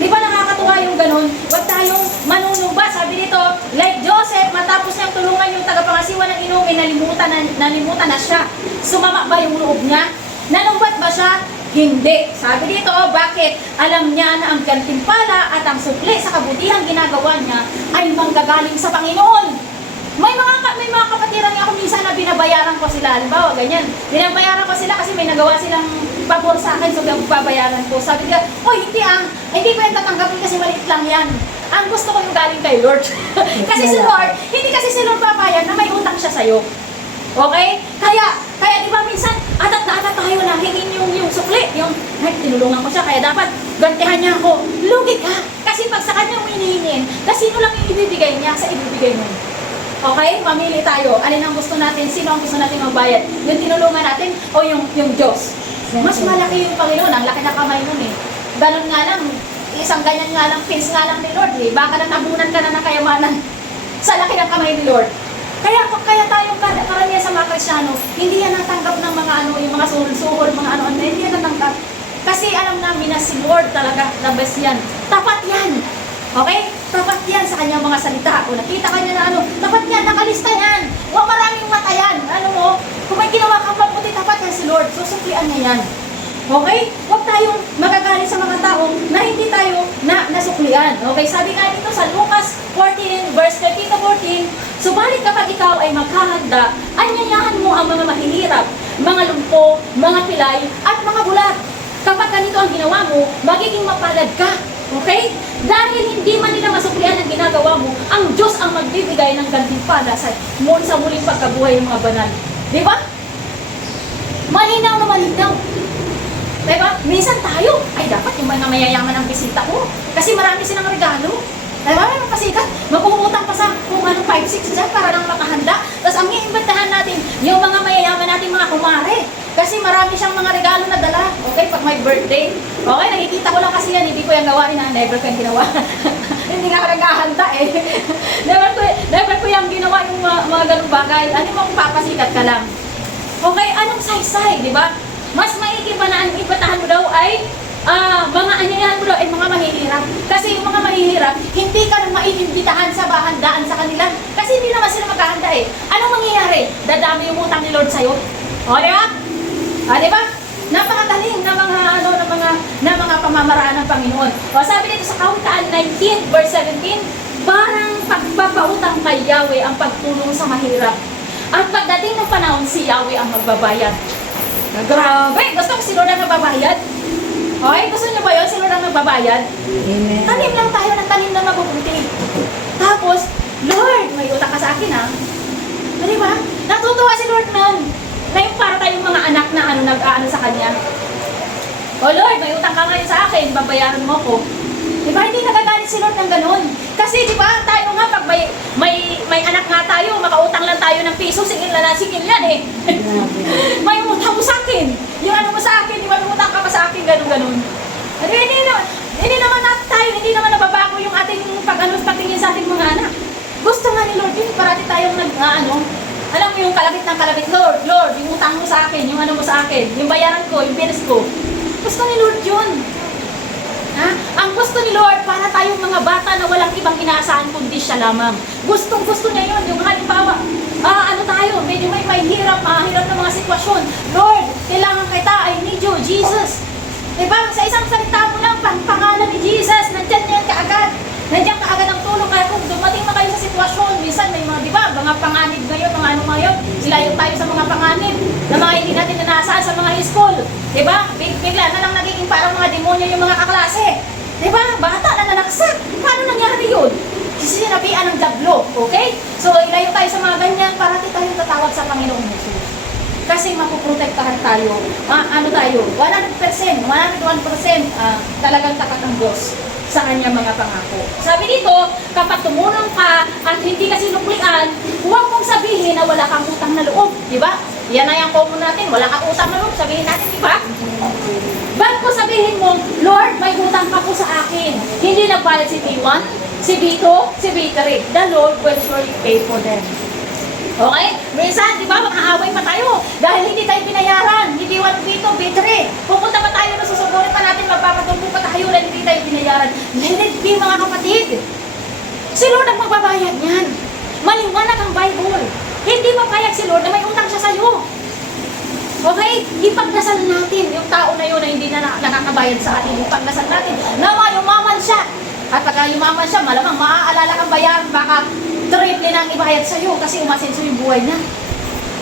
Di ba nakakatuwa yung ganun? Huwag tayong manunumba. Sabi dito, like Joseph, matapos niyang tulungan yung tagapangasiwa ng inumin, nalimutan na siya. Sumama ba yung loob niya? Nanumbat ba siya? Hindi. Sabi dito, bakit? Alam niya na ang gantimpala at ang supli sa kabutihang ginagawa niya ay manggagaling sa Panginoon. May mga kapatiran niya ako minsan na binabayaran ko sila. Halimbawa, ganyan. Binabayaran ko sila kasi may nagawa silang pabor sa akin, so babayaran ko. Sabi niya, hindi ko yung tatanggapin kasi maliit lang yan. Ang gusto ko yung galing kay Lord. Kasi si Lord, hindi kasi si Lord papayag na may utang siya sa'yo. Okay? Kaya di ba minsan, atat na atat tayo na hingin yung sukli. Tinulungan ko siya, kaya dapat gantihan niya ako. Lugi ka. Kasi pag sa kanya hinihingin, kasi sino lang yung ibibigay niya sa ibibigay mo. Okay? Mamili tayo. Alin ang gusto natin? Sino ang gusto natin magbayad? Yung tinulungan natin o yung Diyos? Mas malaki yung Panginoon. Ang laki na kamay nun eh. Ganun nga lang. Isang ganyan nga lang, pins nga lang ni Lord eh. Baka natabunan ka na ng kayamanan sa laki ng kamay ni Lord. Kaya tayong karamihan sa mga Kristyano, hindi yan natanggap ng mga yung mga suhol, mga hindi yan natanggap. Kasi alam namin na si Lord talaga, the best yan. Tapat yan. Okay? Tapat yan sa kanyang mga salita. O nakita kanya na tapat yan, nakalista yan. Huwag maraming mata yan. Kung may ginawa kang mabuti, tapat yan si Lord. Susuklian niya yan. Okay? Huwag tayong magagalit sa mga tao na hindi tayo nasuklian. Okay? Sabi nga dito sa Lucas 14, verse 13 to 14, subalit kapag ikaw ay maghahanda, anyayahan mo ang mga mahihirap, mga lumpo, mga pilay, at mga bulat. Kapag ganito ang ginawa mo, magiging mapalad ka. Okay? Dahil hindi man nila masuklian ang ginagawa mo, ang Diyos ang magbibigay ng gantimpala sa muling pagkabuhay ng mga banal. Di ba? Malinaw na malinaw. Diba? Minsan tayo, ay dapat yung mga mayayaman ang bisita ko. Kasi marami silang regalo. Diba? May pasikat, mag-uutang pa sa kung 5, 6 dyan para lang makahanda. Tapos ang iimbitahan natin, yung mga mayayaman natin mga kumare. Kasi marami siyang mga regalo na dala. Okay, pag may birthday. Okay, nakikita ko lang kasi yan, hindi ko yung gawain na never ko yung ginawa. Hindi nga ako naghahanda eh. never ko yung ginawa yung mga ganung bagay. Ano mo kung papasikat ka lang. Okay, anong saysay, di ba? Mas maigi pa na ang ibatahan mo daw ay mga anyayahan mo daw ay mga mahihirap. Kasi yung mga mahihirap, hindi ka nang maiimbitahan sa bahandaan sa kanila. Kasi hindi naman sila maghahanda eh. Anong mangyayari? Dadami yung utang ni Lord sa'yo. O, di ba? O, di ba? Napakagaling na mga pamamaraan ng Panginoon. O, sabi dito sa Kawikaan 19, verse 17, parang pagpapautang kay Yahweh ang pagtulong sa mahirap. At pagdating ng panahon, si Yahweh ang magbabayad. Grabe! Gusto ko si Lord ang nagbabayad. Okay? Gusto niyo ba yun? Si Lord ang nagbabayad? Amen. Tanim lang tayo ng tanim na mabubuti. Tapos, Lord, may utang ka sa akin ha? Di ba? Natutuwa si Lord nun. Na yung para tayong mga anak na nag-aano sa Kanya. O Lord, may utang ka ngayon sa akin, babayaran mo ko. Diba, hindi nagagalit si Lord ng ganun. Kasi diba, tayo nga, pag may anak nga tayo, makautang lang tayo ng piso, singil yan eh. May utang mo sa akin. Yung ano mo sa akin, diba, may utang ka pa sa akin, ganun. Hindi naman tayo, hindi naman nababago yung ating pagtingin sa ating mga anak. Gusto nga ni Lord yun, parati tayong alam mo yung kalabit ng kalabit, Lord, yung utang mo sa akin, yung ano mo sa akin, yung bayaran ko, yung bills ko. Gusto ni Lord yun. Ha? Ang gusto ni Lord, para tayong mga bata na walang ibang inaasahan kundi siya lamang. Gusto niya yun. Yung halimbawa, medyo may mahirap na mga sitwasyon. Lord, kailangan kita, I need you, Jesus. Diba? Sa isang salita mo lang, pangalan ni Jesus, nandiyan kaagad. Nandiyan kaagad ang tulong. Kaya kung dumating na kayo sa sitwasyon, minsan may mga, diba, mga panganib ngayon, mga ano ngayon, silayo tayo sa mga panganib na mga hindi natin nanaasahan sa mga school. Diba? Bigla na lang nagiging parang mga demonyo yung mga kaklase. Diba? Bata na nanaksak. Paano nangyari yun? Sinabihan ng dablo. Okay? So, ilayo tayo sa mga ganyan para tayong tatawag sa Panginoong Jesus. Kasi mapuprotektahan tayo. Tayo? 100%, 101% talagang tapat ang Diyos sa kanyang mga pangako. Sabi dito, kapag tumulong ka at hindi ka sinuklian, huwag mong sabihin na wala kang utang na loob. Diba? Yan na yung common natin. Wala kang utang na loob. Sabihin natin, diba? Ba't ko sabihin mo, Lord, may utang ka po sa akin. Hindi nagbayad si B1, si B2, si B3. The Lord will surely pay for them. Okay? Minsan, di ba, makaaway pa tayo dahil hindi tayo binayaran. Hindi B1, B2, B3. Pupunta pa tayo na susugurin pa natin, magpapatungko pa tayo dahil hindi tayo binayaran. Let it be, mga kapatid. Si Lord ang magbabayad niyan. Maliwanag ang Bible. Hindi mapayag si Lord na may utang siya sa'yo. Okay? Ipagdasal natin yung tao na yun na hindi na nakakabayad sa atin. Ipagdasal natin na yumaman siya. At pagka yumaman siya, malamang maaalala kang bayaran, baka triple na ang ibayad sa'yo kasi umasenso yung buhay niya.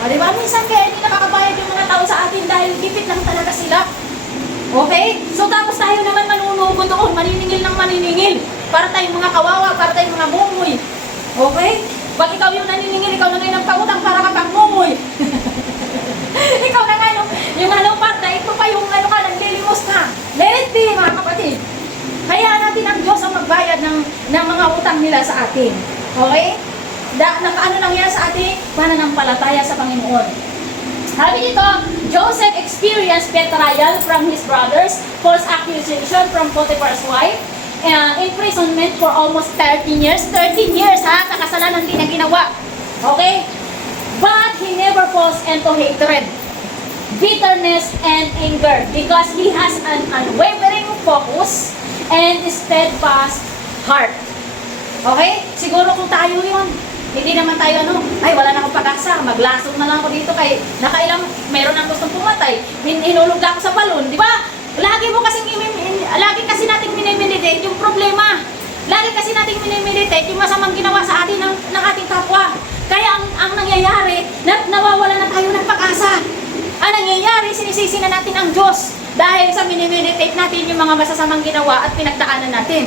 Diba? Minsan kaya hindi nakakabayad yung mga tao sa atin dahil gipit lang talaga sila. Okay? So tapos tayo naman manunugo doon, maniningil ng maniningil. Para tayong mga kawawa, para tayong mga mumoy. Okay? Pag ikaw yung naniningil, ikaw na ngayon ang pautang para ka pang mumoy. Ikaw na nga yung part na ito pa yung naglilimos ka. Let it be, mga kapatid. Kaya natin ang Diyos ang magbayad ng mga utang nila sa atin. Okay? Nakaano lang yan sa ating pananampalataya sa Panginoon. Sabi dito, Joseph experienced betrayal from his brothers, false accusation from Potiphar's wife, imprisonment for almost 13 years. 13 years ha, na kasalanan din na ginawa. Okay? But he never falls into hatred, bitterness, and anger because he has an unwavering focus and steadfast heart. Okay? Siguro kung tayo yun, hindi naman tayo wala na akong pag-asa, maglasong na lang ako dito kay nakailang, meron ang gustong pumatay, hinulog ako sa balon, di ba? Lagi kasi nating minimeditate yung problema. Lagi kasi nating minimeditate yung masamang ginawa sa atin ng ating kapwa. Kaya ang nangyayari, nawawala na tayo ng pag-asa. Ang nangyayari, sinisisi na natin ang Diyos dahil sa minimeditate natin yung mga masasamang ginawa at pinagdaanan natin.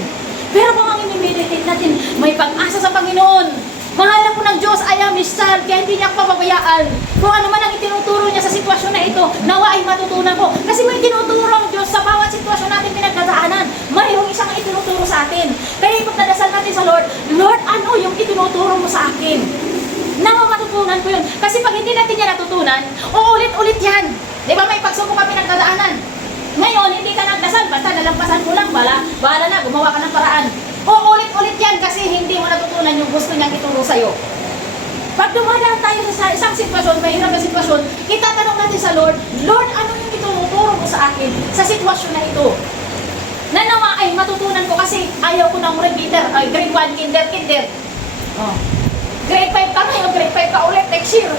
Pero kung ang minimeditate natin, may pag-asa sa Panginoon. Mahal ako ng Diyos, I am His child, kaya hindi niya ako pababayaan. Kung ano man ang itinuturo niya sa sitwasyon na ito, nawa ay matutunan ko. Kasi may tinuturo ang Diyos sa bawat sitwasyon natin pinagdadaanan. Mayroong isang itinuturo sa atin. Kaya ipagdadasal natin sa Lord, Lord, ano yung itinuturo mo sa akin? Nawa matutunan ko yun. Kasi pag hindi natin yan natutunan, uulit-ulit yan. Di ba may pagsubok ka pinagdadaanan? Ngayon, hindi ka nagdasal, basta nalampasan mo lang, bahala na, gumawa ka ng paraan. Uulit-ulit yan kasi hindi mo natutunan yung gusto niyang ituro sa'yo. Pag dumadaan tayo sa isang sitwasyon, mahirap na sitwasyon, itatanong natin sa Lord, Lord, ano yung itinuturo mo sa akin sa sitwasyon na ito? Na nawa ay matutunan ko kasi ayaw ko ng repeater, grade 1, kinder. Oh. Grade 5 ka ngayon, grade 5 ka ulit next year.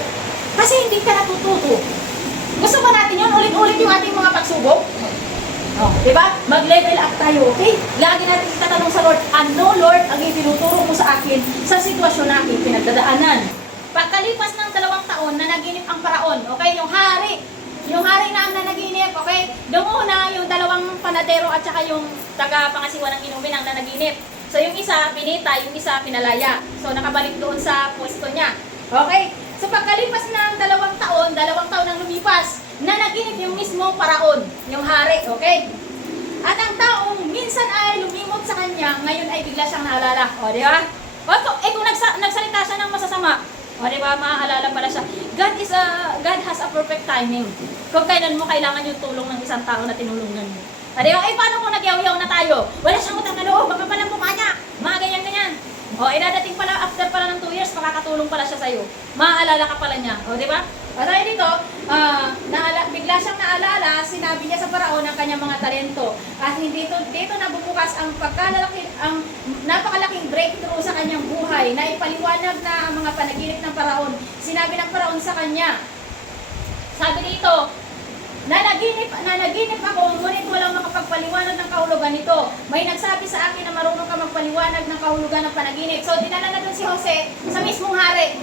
Kasi hindi ka natututo. Gusto ba natin yun? Ulit-ulit yung ating mga pagsubok? Oh, diba? Mag-level up tayo, okay? Lagi natin itatanong sa Lord, ano Lord ang itinuturo mo sa akin sa sitwasyon na aking pinagdadaanan? Pagkalipas ng 2 taon na naginip ang paraon, okay? Yung hari na ang nanaginip, okay? Doon na yung 2 panadero at saka yung taga-pangasiwa ng inumin ang nanaginip. So yung isa, pinita, yung isa, pinalaya. So nakabalik doon sa pwesto niya. Okay? So pagkalipas ng 2 taon ang lumipas, na naginip yung mismong paraon, yung hari, okay? At ang taong minsan ay lumimot sa kanya, ngayon ay bigla siyang naalala. O, di ba? Kung nagsalita siya ng masasama, o, di ba, maaalala pala siya. God has a perfect timing. Kung kailan mo kailangan yung tulong ng isang tao na tinulungan mo. O, di ba? Paano kung nagyaw-yaw na tayo? Wala siyang utang na loob, baka palang mukha niya. Mga ganyan-ganyan. O, idadating pala, after pala ng 2 years, makakatulong pala siya sa'yo. Maaalala ka pala niya. O, di ba? At tayo dito, bigla siyang naalala, sinabi niya sa paraon ang kanyang mga talento. At dito nabubukas ang ang napakalaking breakthrough sa kanyang buhay na ipaliwanag na ang mga panaginip ng paraon. Sinabi ng paraon sa kanya, sabi dito, nanaginip ako, ngunit walang makapagpaliwanag ng kahulugan nito. May nagsabi sa akin na marunong ka magpaliwanag ng kahulugan ng panaginip. So, dinala na doon si Jose sa mismong hari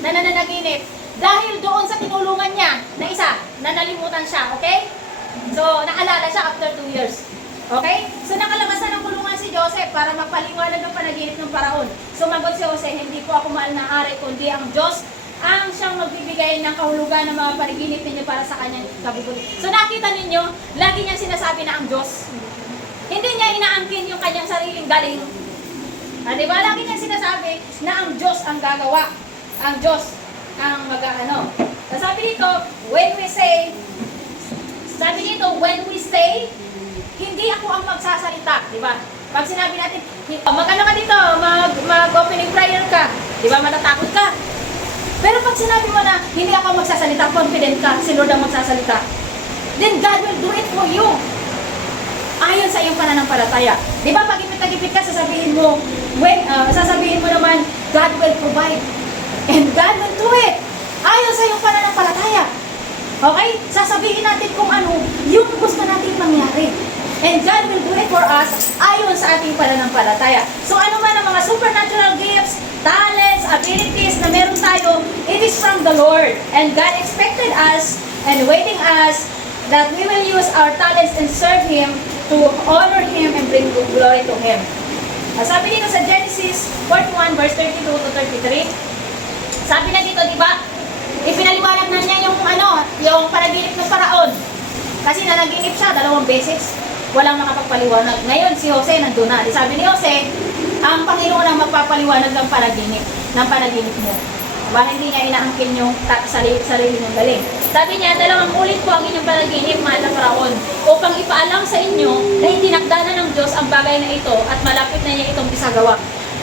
na nananaginip. Dahil doon sa tinulungan niya na isa, na nalimutan siya, okay? So, naalala siya after 2 years. Okay? So, nakalabas na ng kulungan si Joseph para magpaliwanag ng panaginip ng paraon. Sumagot si Jose, hindi po ako mahal na hari, kundi ang Diyos ang siyang magbibigay ng kahulugan ng mga panaginip ninyo para sa kanyang kabubuti. So, nakita ninyo, lagi niyang sinasabi na ang Diyos. Hindi niya inaangkin yung kanyang sariling galing. Diba? Lagi niyang sinasabi na ang Diyos ang gagawa. Ang Diyos ang mag-ano. Sabi dito, when we say, hindi ako ang magsasalita, di ba? Pag sinabi natin, magano ka dito, mag-opening prayer ka, di ba, matatakot ka. Pero pag sinabi mo na, hindi ako magsasalita, confident ka, si Lord ang magsasalita, then God will do it for you. Ayon sa iyong pananampalataya. Di ba, pag ipit-agipit ka, sasabihin mo naman, God will provide. And God will do it. Ayon sa iyong pananampalataya. Okay? Sasabihin natin kung ano yung gusto natin mangyari. And God will do it for us ayon sa ating pananampalataya. So ano man ang mga supernatural gifts, talents, abilities na meron tayo, it is from the Lord. And God expected us and waiting us that we will use our talents and serve Him to honor Him and bring glory to Him. Sabi dito sa Genesis 41 verse 32 to 33, sabi na dito, di ba? Ipinaliwanag na niya yung panaginip ng paraon. Kasi nanaginip siya 2 beses. Walang makapagpaliwanag. Ngayon, si Jose nandun na. Di sabi ni Jose, ang Panginoon ang magpapaliwanag ng panaginip mo. Ba, hindi niya inaangkin yung sarili ng galing. Sabi niya, 2 ulit po ang inyong panaginip, mahal na paraon, upang ipaalam sa inyo na itinakda na ng Diyos ang bagay na ito at malapit na niya itong isagawa.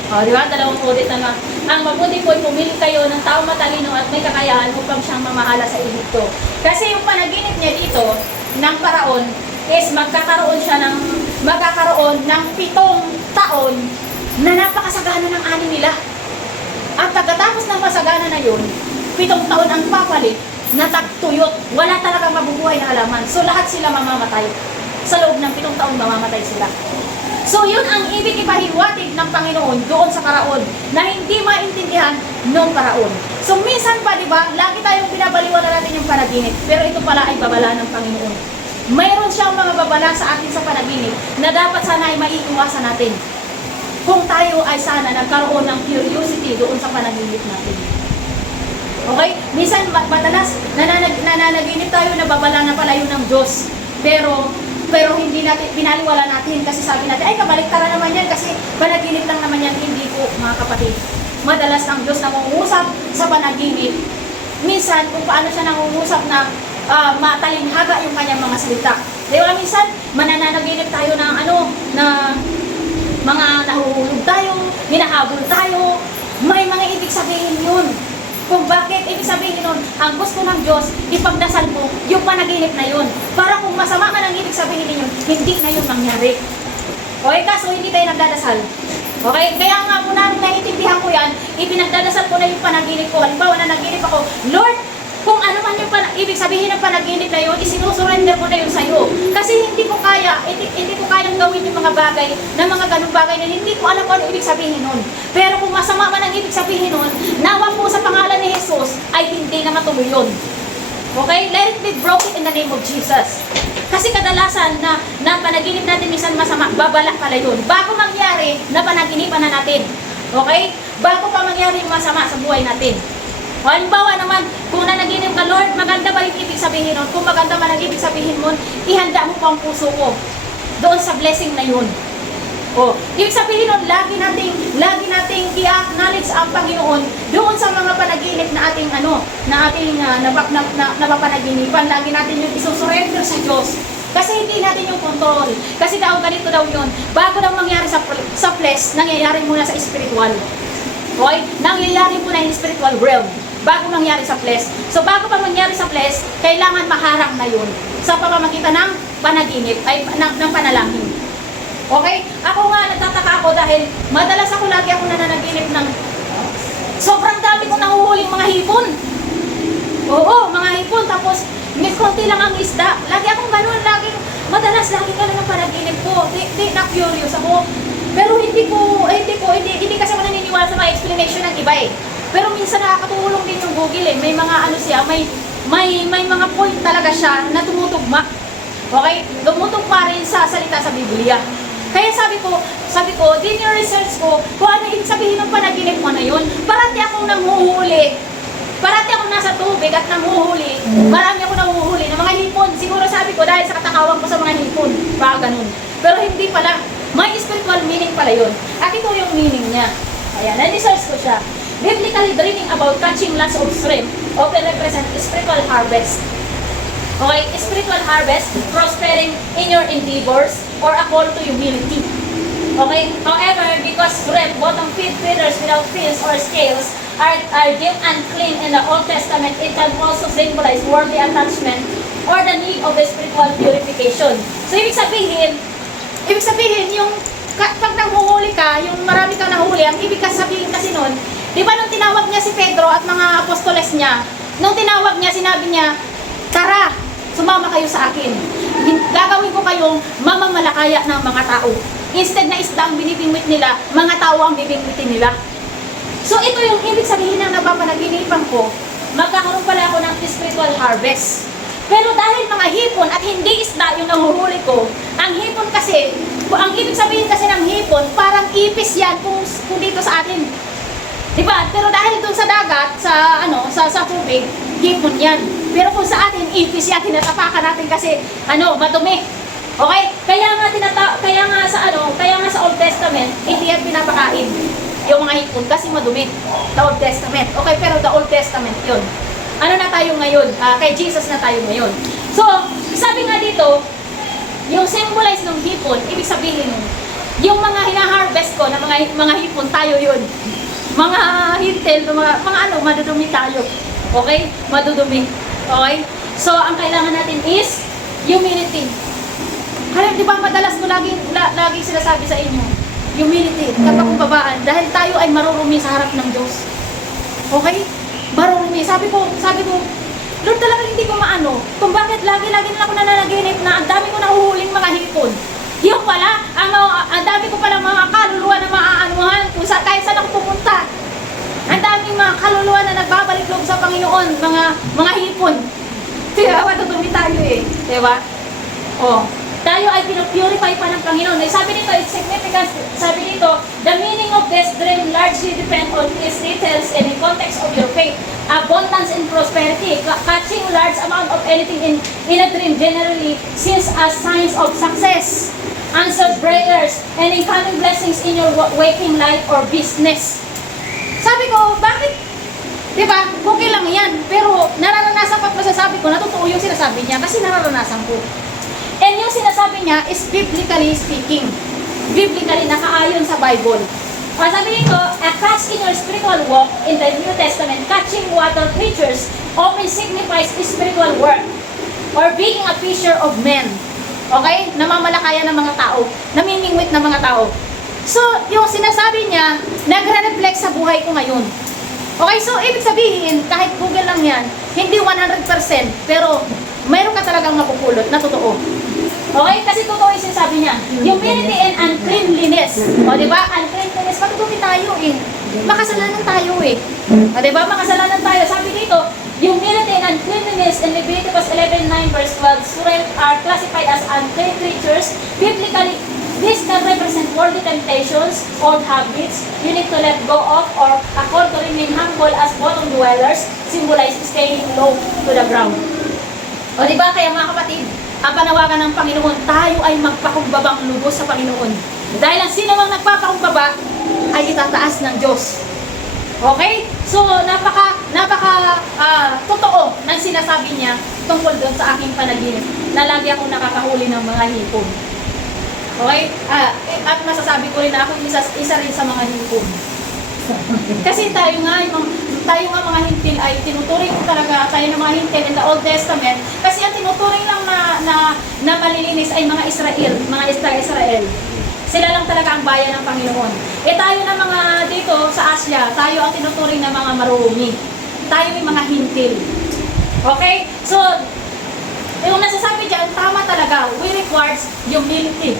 Di ba? 2 ulit na ang mabuti po ay pumili kayo ng taong matalino at may kakayahan upang siyang mamahala sa Ehipto. Kasi yung panaginip niya dito ng paraon is magkakaroon ng 7 taon na napakasagana ng ani nila. At pagkatapos ng masagana na yun, 7 taon ang papalit na tagtuyot. Wala talagang mabubuhay na halaman. So lahat sila mamamatay. Sa loob ng 7 taon mamamatay sila. So yun ang ibig ipahiwatig ng Panginoon doon sa paraon na hindi maintindihan ng paraon. So minsan pa, di ba, lagi tayong binabaliwala natin yung panaginip, pero ito pala ay babala ng Panginoon. Mayroon siyang mga babala sa atin sa panaginip na dapat sana ay maiiwasan natin kung tayo ay sana nagkaroon ng curiosity doon sa panaginip natin. Okay? Minsan, madalas, nananaginip tayo na babala na pala yun ng Diyos. Pero hindi natin, pinaliwala natin kasi sabi natin, ay kabaliktaran naman yan kasi panaginip lang naman yan. Hindi po, mga kapatid. Madalas ang Diyos nangungusap sa panaginip. Minsan, kung paano siya nangungusap na matalinhaga yung kanyang mga salita. Di ba, minsan, manananaginip tayo ng na mga nahuhulog tayo, hinahabol tayo. May mga ibig sabihin yun. Kung bakit, ibig sabihin nun, ang gusto ng Diyos, ipagdasal mo yung panaginip na yun. Para kung masama ka ng ibig sabihin ninyo, hindi na yun mangyari. Okay, kaso hindi tayo nagdadasal. Okay, kaya nga po namin naiintindihan ko yan, ipinagdadasal ko na yung panaginip ko. Halimbawa na naginip ako, Lord, kung ano man yung ibig sabihin ng panaginip na yun, isinusurrender ko na yun sa'yo. Kasi hindi ko kayang gawin yung mga bagay, na mga ganung bagay na hindi ko alam kung ano ibig sabihin nun. Pero kung masama man ang ibig sabihin nun, nawa po sa pangalan ni Jesus, ay hindi na matuloy yun. Okay? Let it be broken in the name of Jesus. Kasi kadalasan na panaginip natin minsan masama, babala pala yun. Bago mangyari, na panaginipan na natin. Okay? Bago pa mangyari yung masama sa buhay natin. O halimbawa naman, kung nanaginip ka, Lord, maganda ba yung ibig sabihin sabihin nun, kung maganda man ang ibig sabihin mo, ihanda mo pa ang puso ko doon sa blessing na yun. O, ibig sabihin nun, lagi nating i-acknowledge ang Panginoon doon sa mga panaginip na ating napapanaginipan. Lagi natin yung isusurrender sa Diyos. Kasi hindi natin yung control. Kasi daw ganito daw yun. Bago daw mangyari sa flesh, nangyayari muna sa spiritual. Okay? Nangyayari muna yung spiritual realm bago mangyari sa flesh. So bago pa mangyari sa flesh, kailangan maharang na yun sa pamamagitan ng panaginip, ng panalangin. Okay? Ako nga, nagtataka ako dahil madalas lagi ako nananaginip ng sobrang dami kong nahuhuling mga hipon. Oo, mga hipon. Tapos, may konti lang ang isda. Lagi akong ganun, madalas lagi ka lang ang panaginip ko. Di na curious ako. Pero hindi kasi ako naniniwala sa mga explanation ng iba eh. Pero minsan nakakatulong din yung Google eh. May mga may mga point talaga siya na tumutugma. Okay? Tumutugma rin sa salita sa Biblia. Kaya sabi ko, din yung research ko, kung ano ibig sabihin ng panaginip mo na yun, parati akong nanguhuli. Parati akong nasa tubig at nanguhuli. Marami akong nanguhuli ng mga hipon. Siguro sabi ko, dahil sa katakawang ko sa mga hipon. Baka ganun. Pero hindi pala. May spiritual meaning pala yun. At ito yung meaning niya. Ayan, na-research ko siya. Biblically dreaming about catching lots of shrimp often represent spiritual harvest. Okay, spiritual harvest, prospering in your endeavors, or a call to humility. Okay, however, because shrimp, bottom feed feeders without fins or scales, are deemed unclean in the Old Testament, it can also symbolize worldly attachment or the need of spiritual purification. So, ibig sabihin yung pag nanguhuli ka, yung marami kang nahuli, ang ibig sabihin kasi nun, di ba nung tinawag niya si Pedro at mga apostoles niya, nung tinawag niya, sinabi niya, tara, sumama kayo sa akin. Gagawin ko kayong mamamalakaya ng mga tao. Instead na isda ang binibingwit nila, mga tao ang bibingwitin nila. So ito yung ibig sabihin ng napapanaginipan ko, magkakaroon pala ako ng spiritual harvest. Pero dahil mga hipon at hindi isda yung nahuhuli ko, ang hipon kasi, ang ibig sabihin kasi ng hipon, parang ipis yan kung dito sa atin. Diba? Pero dahil doon sa dagat, sa tubig, hipon yan. Pero kung sa atin, ipis yan, tinatapakan natin kasi, madumi. Okay? Kaya nga sa Old Testament, hindi yan pinapakain yung mga hipon kasi madumi. The Old Testament. Okay, pero the Old Testament yun. Ano na tayo ngayon? Kay Jesus na tayo ngayon. So, sabi nga dito, yung symbolize ng hipon, ibig sabihin, yung mga hina-harvest ko na mga hipon, tayo yun. Mga hintel, madudumi tayo. Okay? Madudumi. Okay? So, ang kailangan natin is humility. Kaya, di ba, madalas ko lagi sinasabi sa inyo, humility, kapakumbabaan, dahil tayo ay marurumi sa harap ng Diyos. Okay? Marurumi. Sabi ko, Lord, talaga hindi ko maano, kung bakit lagi na ako nananaginip na ang dami ko nahuhuling mga hipon. Yung pala, ang dami ko palang mga kaluluwa na maaanuhan kung kahit saan ako pumunta. Ang daming mga kaluluwa na nagbabalik loob sa Panginoon, mga hipon. Diba? Matutumi tayo eh. Diba? Tayo ay pinupurify pa ng Panginoon. Sabi nito, it's significant. Sabi nito, the meaning of this dream largely depends on its details and the context of your faith. Abundance and prosperity. Catching large amount of anything in a dream generally sees as signs of success, answered prayers, and incoming blessings in your waking life or business. Sabi ko, bakit? Diba? Okay lang yan. Pero nararanasan ko at masasabi ko na totoo yung sinasabi niya kasi nararanasan ko. And yung sinasabi niya is biblically speaking. Biblically, nakaayon sa Bible. Sabi nito, a catch in your spiritual walk in the New Testament, catching water creatures often signifies spiritual work or being a fisher of men. Okay? Namamalakaya ng mga tao. Namimingwit ng mga tao. So, yung sinasabi niya, nagre-reflect sa buhay ko ngayon. Okay? So, ibig sabihin, kahit Google lang yan, hindi 100%, pero mayroon ka talagang mapupulot na totoo. Okay? Kasi totoo yung sinasabi niya. Humility and uncleanliness. O, diba? Uncleanliness, matutumi tayo eh. Makasalanan tayo eh. O, diba? Makasalanan tayo. Sabi dito, humility and uncleanliness in Leviticus 11:9 verse 12, shrimp are classified as unclean creatures. Biblically, this can represent worldly temptations, old habits you need to let go of, or a call to remain humble as bottom dwellers, symbolize staying low to the ground. O di ba kaya mga kapatid, ang panawagan ng Panginoon, tayo ay magpakumbabang lubos sa Panginoon. Dahil ang sino mang nagpapakumbaba ay itataas ng Diyos. Okay? So, totoo ng sinasabi niya tungkol doon sa aking panaginip na lagi akong nakakahuli ng mga hipon. Okay? At masasabi ko rin na ako isa rin sa mga hipon. Kasi tayo nga mga hintil ay tinuturing ko talaga tayo ng mga hintil in the Old Testament kasi ang tinuturing lang na malilinis ay mga Israel. Sila lang talaga ang bayan ng Panginoon. Tayo na mga dito sa Asia, tayo ang tinuturing na mga marumi. Tayo ay mga hintil. Okay? So, yung nasasabi dyan, tama talaga. We requires humility.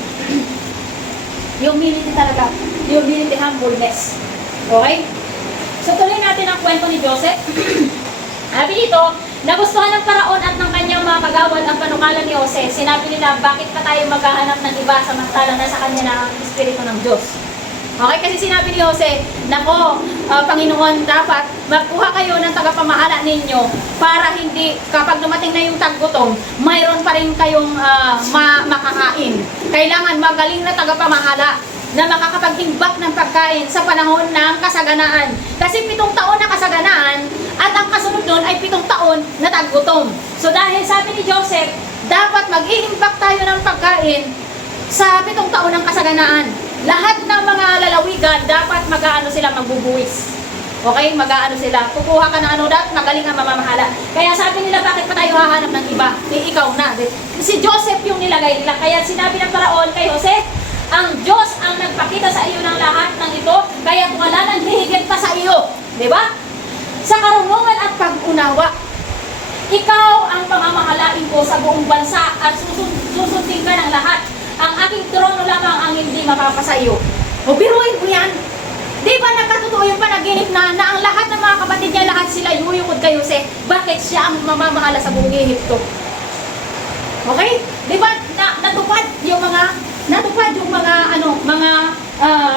Humility talaga. Humility, humbleness. Okay? So, tuloy natin ang kwento ni Joseph. Sabi dito, nagustuhan ng Paraon at ng kanyang mga kagawad ang panukalan ni Jose. Sinabi nila, bakit pa tayo maghahanap ng iba samantalang nasa kanya na ang Espiritu ng Diyos? Okay, kasi sinabi ni Jose, nako, Panginoon, dapat magkuha kayo ng tagapamahala ninyo para hindi, kapag dumating na yung taggutom, mayroon pa rin kayong makakain. Kailangan magaling na tagapamahala na makakapag-imbak ng pagkain sa panahon ng kasaganaan. Kasi 7 taon na kasaganaan at ang kasunod nun ay 7 taon na taggutom. So dahil sabi ni Joseph, dapat mag-iimbak tayo ng pagkain sa 7 taon ng kasaganaan. Lahat ng mga lalawigan, dapat magbubuwis. Okay? Sila. Kukuha ka ng dapat magaling ang mamamahala. Kaya sabi nila, bakit pa tayo hahanap ng iba? Ikaw na. Si Joseph yung nilagay nila. Kaya sinabi ng Paraon kay Jose, ang Diyos ang nagpakita sa iyo ng lahat ng ito, kaya wala nang hihigit pa sa iyo. Diba? Sa karunungan at pag-unawa, ikaw ang pamamahalain ko sa buong bansa at susundin ka ng lahat. Ang aking trono lamang ang hindi mapapasa iyo. O biruin mo yan. Di ba nagkatotoo yung panaginip na ang lahat ng mga kapatid niya, lahat sila yuyukod kay Jose? Bakit siya ang mamamahala sa buong Ehipto? Okay? Di ba natupad yung mga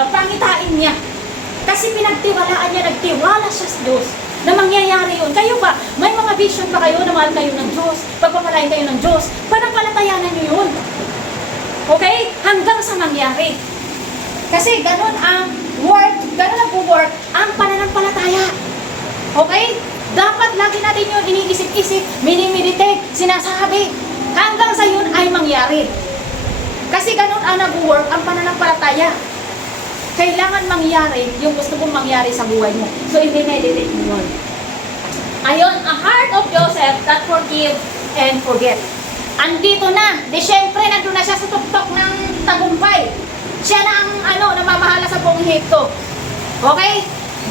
pangitain niya. Kasi pinagtiwalaan niya, nagtiwala siya sa Diyos na mangyayari yun. Kayo ba, may mga vision ba kayo na mahal kayo ng Diyos? Pagpapalain kayo ng Diyos? Panagpalatayanan niyo yun. Okay? Hanggang sa mangyari. Kasi ganun ang work ang pananampalataya. Okay? Dapat lagi natin yun iniisip-isip, minimeditate, sinasabi. Hanggang sa yun ay mangyari. Kasi ganun ang nag-work ang pananampalataya. Kailangan mangyari yung gusto mong mangyari sa buhay mo. So, i-meditate mo yun. Ayon, a heart of Joseph that forgive and forget. Andito na. Di syempre, nandun na siya sa tuktok ng tagumpay. Siya na ang namamahala sa buong Ehipto. Okay?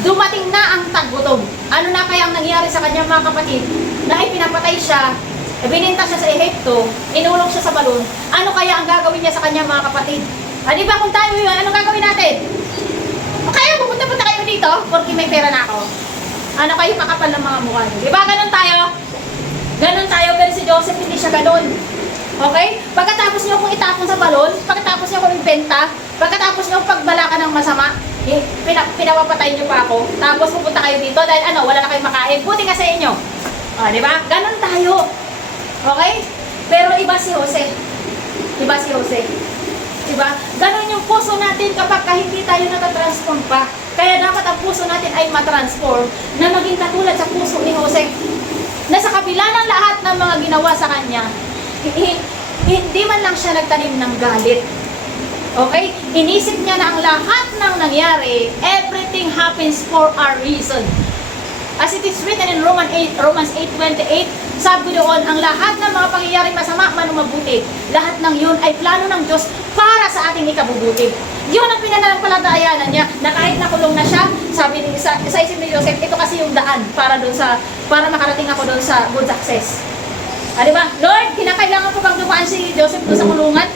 Dumating na ang taggutom. Ano na kaya ang nangyari sa kanyang mga kapatid? Dahil pinapatay siya, bininta siya sa Ehipto, inulong siya sa balon, ano kaya ang gagawin niya sa kanyang mga kapatid? Di ba kung tayo yun, anong gagawin natin? Kaya pupunta kayo dito, porque may pera na ako. Ano kayo kakapal ng mga mukha niyo? Di ba ganun tayo? Ganun tayo, pero si Joseph hindi siya ganun. Okay? Pagkatapos niyo kung itapon sa balon, pagkatapos niyo kung ibenta, pagkatapos niyo pagbala ka ng masama, pinapapatay niyo pa ako, tapos pupunta kayo dito dahil wala na kayong makain. Buti nga sa inyo. Di ba? Ganun tayo. Okay? Pero iba si Jose. Diba? Ganon yung puso natin kapag hindi tayo natatransform pa. Kaya dapat ang puso natin ay matransform na maging katulad sa puso ni Jose. Na sa kabila ng lahat ng mga ginawa sa kanya, hindi man lang siya nagtanim ng galit. Okay? Inisip niya na ang lahat ng nangyari, everything happens for a reason. As it is written in Romans 8:28, sabi doon, ang lahat ng mga pangyayaring masama, manumabuti. Lahat ng yun ay plano ng Diyos para sa ating ikabubuti. Yun ang pinanampalatayaan niya, na kahit nakulong na siya, sabi sa isip ni Joseph, ito kasi yung daan para makarating ako doon sa good success. Diba? Lord, kinakailangan ko bang dumaan si Joseph doon sa kulungan?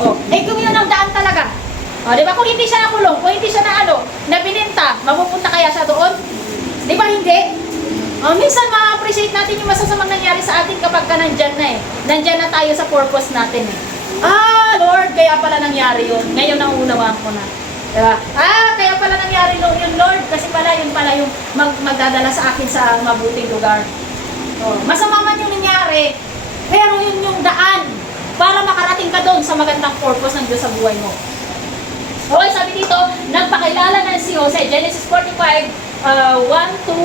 Kung yun ang daan talaga. Diba? Kung hindi siya nakulong, kung hindi siya na bininta, mapupunta kaya siya doon? Diba hindi? Minsan ma-appreciate natin yung masasamang nangyari sa atin kapag ka nandyan na Nandyan na tayo sa purpose natin Lord, kaya pala nangyari yun. Ngayon nauunawaan ko na. Diba? Kaya pala nangyari yun, Lord, kasi yun pala yung magdadala sa akin sa mabuting lugar. Masama man yung nangyari, doon sa magandang purpose ng Diyos sa buhay mo. Okay, sabi dito, nagpakilala na si Jose, Genesis 45, 1 to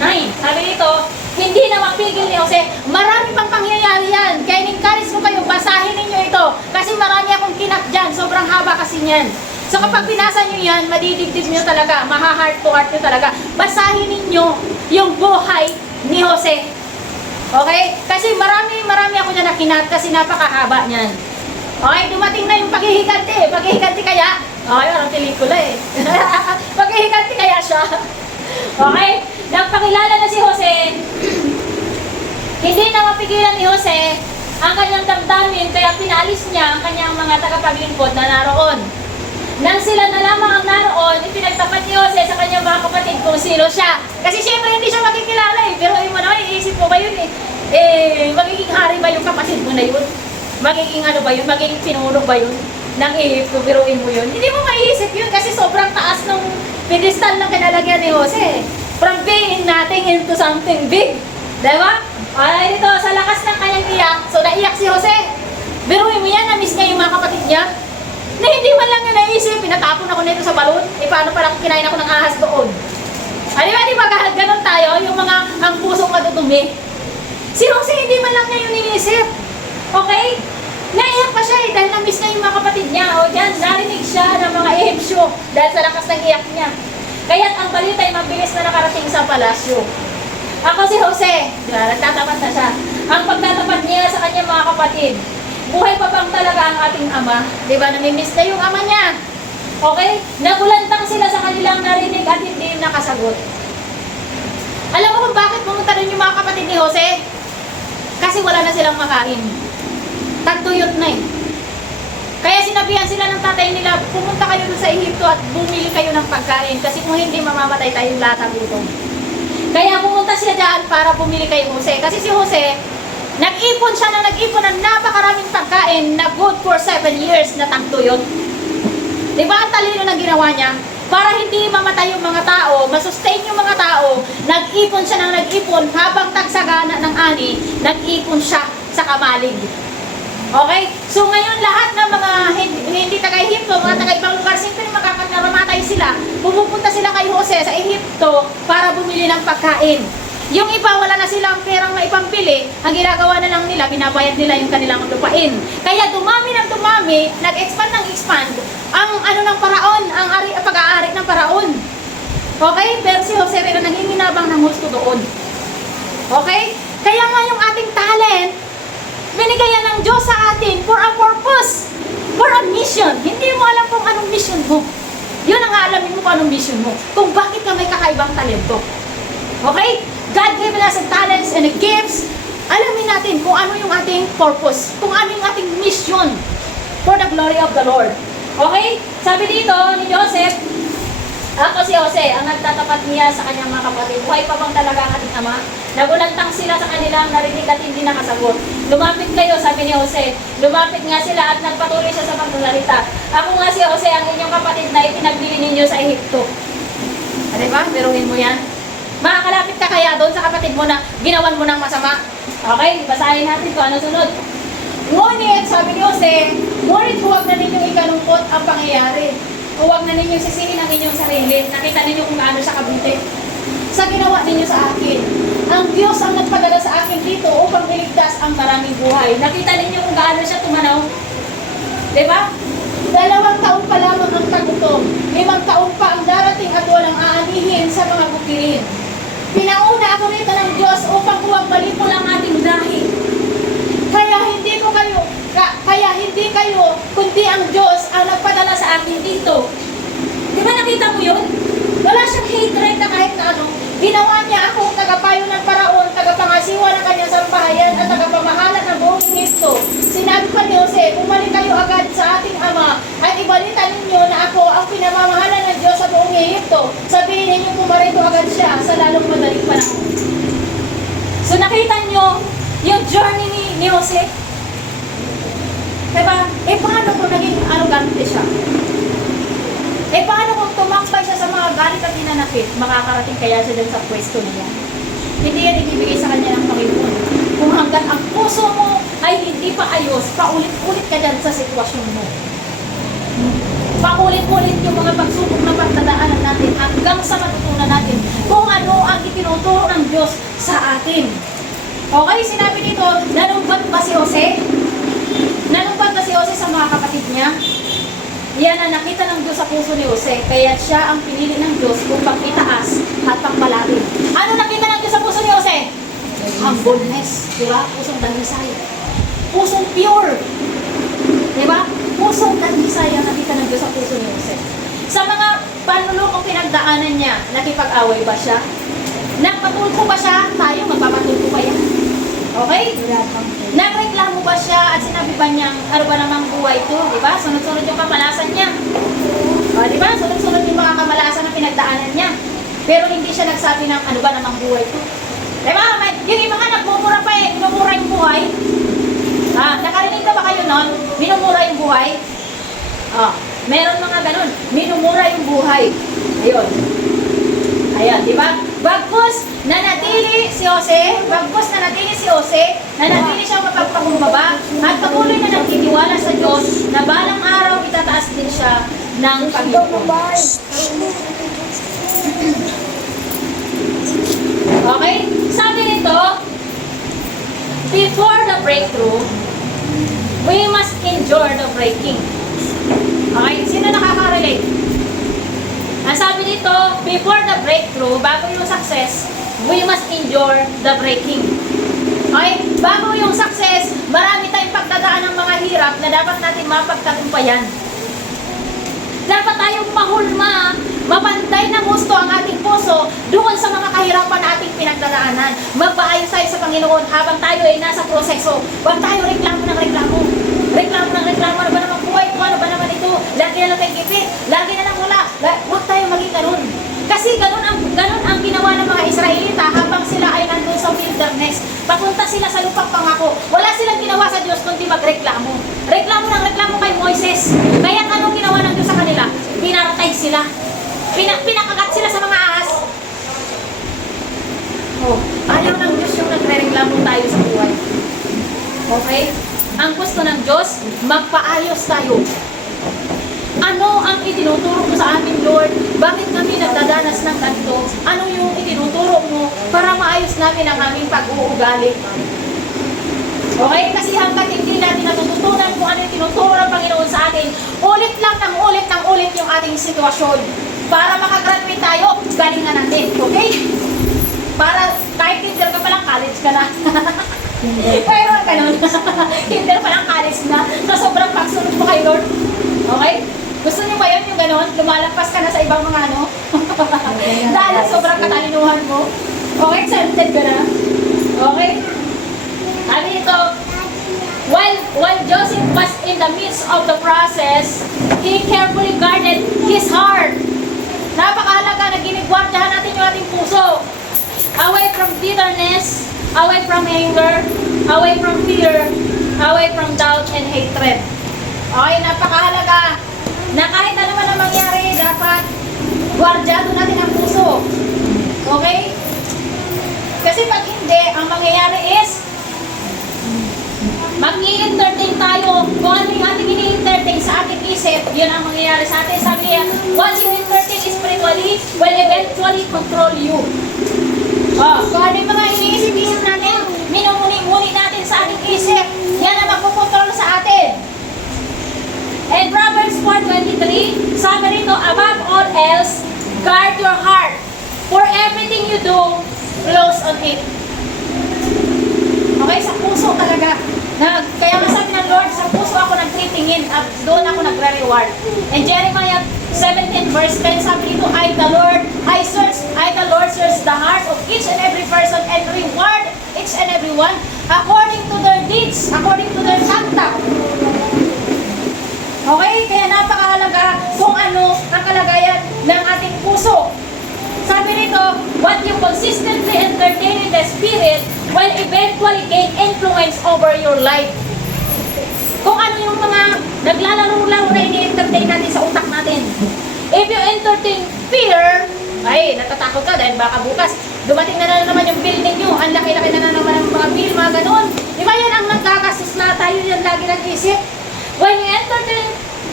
9. Sabi dito, hindi na mapigil ni Jose. Marami pang pangyayari yan. Kaya in-encourage ko kayo, basahin ninyo ito. Kasi marami akong kinat dyan. Sobrang haba kasi niyan. So kapag binasa nyo yan, madidibdib nyo talaga. Maha-heart to heart nyo talaga. Basahin ninyo yung buhay ni Jose. Okay? Kasi marami ako dyan na kinat kasi napakahaba niyan. Okay, dumating na yung paghihiganti. Paghihiganti kaya? Okay, parang pelikula eh. Paghihiganti kaya siya? Okay, nagpakilala na si Jose. Hindi na mapigilan ni Jose ang kanyang damdamin, kaya pinalis niya ang kanyang mga tagapaglingkod na naroon. Nang sila na lamang ang naroon, ipinagtapat ni Jose sa kanyang mga kapatid kung sino siya. Kasi siyempre hindi siya makikilala eh. Pero yung ano, iisip mo ba yun eh? Magiging hari ba yung kapatid mo na yun? Magiging ano ba yun? Magiging pinuno ba yun? Nang Ehipto, biruin mo yun? Hindi mo maiisip yun kasi sobrang taas ng pedestal na kinalagyan ni Jose. From being nothing into something big. Diba? Ay, dito, sa lakas ng kanyang iyak, so naiyak si Jose. Biruin mo yan, na-miss niya yung mga kapatid niya. Na hindi man lang niya naisip, pinatapon ako nito sa balon. Paano pala kinain ako ng ahas doon? Di ba, ganon tayo, yung mga ang pusong madudumi. Si Jose, hindi man lang niya yung iniisip. Okay? Naiyak pa siya eh, dahil na-miss niya yung mga kapatid niya. O dyan, narinig siya ng mga Ehipsyo dahil sa lakas ng iyak niya. Kaya't ang balita ay mabilis na nakarating sa palasyo. Ako si Jose, nagtatapat na siya. Ang pagtatapat niya sa kanyang mga kapatid, buhay pa bang talaga ang ating ama? Diba, namimiss na yung ama niya. Okay? Nagulantang sila sa kanilang narinig at hindi nakasagot. Alam mo kung bakit pumunta rin yung mga kapatid ni Jose? Kasi wala na silang makain. Tagtuyot na eh. Kaya sinabihan sila ng tatay nila, pumunta kayo sa Ehipto at bumili kayo ng pagkain kasi kung hindi mamamatay tayong lahat sa gutom. Kaya pumunta siya dyan para bumili kay Jose. Kasi si Jose, nag-ipon siya ng napakaraming pagkain na good for 7 years na tagtuyot. Diba ang talino na ginawa niya? Para hindi mamatay yung mga tao, masustain yung mga tao, nag-ipon siya ng nag-ipon habang tagsagana ng ani, nag-ipon siya sa kamalig. Okay? So ngayon lahat ng mga hindi taga-Ehipto, mga taga-ibang lugar, siyempre makakapanamatay sila. Pumupunta sila kay Jose sa Ehipto para bumili ng pagkain. Yung iba, wala na silang perang maipambili, ang ginagawa na lang nila, binabayad nila yung kanilang lupain. Kaya dumami ng dumami, nag-expand ng expand, ang ano ng paraon, ang pag-aari ng paraon. Okay? Pero si Jose rin ang nanginginabang ng gusto doon. Okay? Kaya nga yung ating talent, binigay yan ng Diyos sa atin for a purpose, for a mission. Hindi mo alam kung anong mission mo. Yun ang aalamin mo kung anong mission mo. Kung bakit ka may kakaibang talento. Okay? God gave us a talents and a gifts. Alamin natin kung ano yung ating purpose, kung ano yung ating mission for the glory of the Lord. Okay? Sabi dito ni Joseph, ako si Jose, ang nagtatapat niya sa kanyang mga kapatid. Buhay pa bang talaga ang ating ama? Nagulantang sila sa kanilang narinig at hindi nakasagot. Lumapit kayo, sabi ni Jose. Lumapit nga sila at nagpatuloy siya sa pagsasalita. Ako nga si Jose, ang inyong kapatid na ipinagbili ninyo sa Ehipto. Diba? Biruhin mo yan. Makakalapit ka kaya doon sa kapatid mo na ginawan mo ng masama. Okay? Basahin natin kung ano sunod. Ngunit, sabi ni Jose, ngunit huwag na ninyong ikalungkot ang pangyayari. Huwag na ninyong sisihin ang inyong sarili. Nakita ninyo kung gaano siya kabuti. Sa ginawa ninyo sa akin. Ang Diyos ang nagpadala sa akin dito upang iligtas ang maraming buhay. Nakita ninyo kung gaano siya tumanaw. Diba? 2 taon pa lamang ang tagutom. 5 taon pa ang darating at walang aanihin sa mga bukirin. Pinauna ako rito ng Diyos upang huwagbalin mo lang ating dahil. Kaya hindi kayo, kundi ang Diyos ang nagpadala sa akin dito. Di ba nakita mo yun? Wala siyang hatred na kahit na ano. Ginawa niya akong tagapayo ng paraon, tagapangasiwa ng kanyang sambahayan at tagapamahala ng buong Ehipto. Sinabi pa ni Jose, bumalik kayo agad sa ating ama at ibalita ninyo na ako ang pinamamahala ng Diyos sa buong Ehipto. Sabihin ninyo pumarito agad siya sa lalong madaling panahon. So nakita nyo yung journey ni Jose? Diba? Paano kung naging arrogante siya? Paano kung tumakbay siya sa mga galit at hinanakit? Makakarating kaya siya dun sa pwesto niya? Hindi yan ibibigay sa kanya ng Panginoon. Kung hanggang ang puso mo ay hindi pa ayos, paulit-ulit ka dyan sa Uulit yung mga pagsubok na pagdadaanan natin hanggang sa matutunan natin kung ano ang itinuturo ng Diyos sa atin. Okay, sinabi dito, nanumpat ba si Jose? Nanumpat ba si Jose sa mga kapatid niya? Yan ang nakita ng Diyos sa puso ni Jose, kaya siya ang pinili ng Diyos kung pagitaas at pagpalalim. Ano nakita ng Diyos sa puso ni Jose? Humbleness, di ba? Pusong dalisay. Pusong pure. Di ba? Pusong dalisay ang nakita ng Diyos sa puso ni Jose. Sa mga panulokong pinagdaanan niya, nakipag-away ba siya? Nagpatulpo ba siya? Tayo, magpapatulpo pa yan. Okay? Nagreklamo ba siya at sinabi ba niyang ano ba namang buhay ito? Di ba? Sunod-sunod yung kamalasan niya. O, di ba? Sunod-sunod yung mga kamalasan na pinagdaanan niya. Pero hindi siya nagsabi ng ano ba namang buhay ito. Di ba? Yung iba nga nagmumura pa eh. Minumura yung buhay. Nakarinig na ba kayo nun? Minumura yung buhay. Meron mga ganun. Minumura yung buhay. Ayun. Ayan, di ba? Bagkus nanatili si Jose, nanatili siyang mapagpakumbaba at patuloy na nagtitiwala sa Diyos na balang araw itataas din siya ng Panginoon. Okay? Sabi nito, before the breakthrough, we must endure the breaking. Okay? Sino nakaka-relate? Ang sabi dito, before the breakthrough, bago yung success, we must endure the breaking. Okay? Bago yung success, marami tayong pagdadaan ng mga hirap na dapat natin mapagtagumpayan. Dapat tayong mahulma, mapantay ng gusto ang ating puso doon sa mga kahirapan na ating pinagdadaanan. Magpaayos tayo sa Panginoon habang tayo ay nasa proseso. Huwag tayo reklamo ng reklamo. Reklamo ng reklamo. Ano ba naman buhay ko? Ano ba naman ito? Lagi na lang may gipit. Lagi na lang wala. Huwag tayo maging ganun. Kasi ganun ang ginawa ng mga Israelita habang sila ay nandun sa wilderness. Papunta sila sa lupang pangako. Wala silang ginawa sa Diyos kundi magreklamo. Reklamo ng reklamo kay Moises. Kaya anong ginawa ng Diyos sa kanila? Pinaratay sila. Pinakagat sila sa mga ahas. Ayaw ng Diyos yung nagre-reklamo tayo sa buhay. Okay? Ang gusto ng Diyos, magpaayos tayo. Ano ang itinuturo mo sa amin, Lord? Bakit kami nagdadanas ng ganito? Ano yung itinuturo mo para maayos namin ang aming pag-uugali? Okay? Kasi hanggat hindi natin natututunan kung ano yung tinuturo ng Panginoon sa atin, ulit ng ulit yung ating sitwasyon. Para makagraduate tayo, galingan natin. Okay? Para kahit kinder ka pa lang, college ka na. Mayroon ka nun. Kinder pa lang, college na. So, sobrang pagsunod mo kay Lord. Okay? Gusto niyo ba yun yung gano'n? Lumalagpas ka na sa ibang mga ano? Dahil sobrang katalinuhan mo. Okay? Accepted ka na? Okay? Ano ito? While Joseph was in the midst of the process, he carefully guarded his heart. Napakahalaga na ginigwardyahan natin yung ating puso. Away from bitterness, away from anger, away from fear, away from doubt and hatred. Okay, napakahalaga na kahit ano man ang mangyari, dapat gwardyado natin ang puso. Okay? Kasi pag hindi, ang mangyayari is mag-i-entertain tayo. Kung ano yung ating ini-entertain sa ating isip, yun ang mangyayari sa atin. Sabi niya, what you entertain spiritually will eventually control you. Kung ano yung mga iniisip-isip natin, minumuni-muni natin sa ating isip, yan ang magpukontrol sa atin. And Proverbs 4:23, sabi rito, above all else, guard your heart, for everything you do flows on it. Okay, sa puso talaga. Kaya nga sabi ng Lord, sa puso ako nagtitingin at doon ako nagre-reward. And Jeremiah 17 verse 10, sabi dito, I the Lord search the heart of each and every person and reward each and every one according to their deeds, according to their conduct. Okay? Kaya napakahalaga kung ano ang kalagayan ng ating puso. Sabi nito, what you consistently entertain in the spirit will eventually gain influence over your life. Kung ano yung mga naglalaro-laro na ini-entertain natin sa utak natin. If you entertain fear, ay, natatakot ka dahil baka bukas dumating na naman yung building nyo, ang laki-laki na naman ang mga bill, mga ganun. Di ba yan ang nagkakasus na tayo yan lagi nag-isip? When you entertain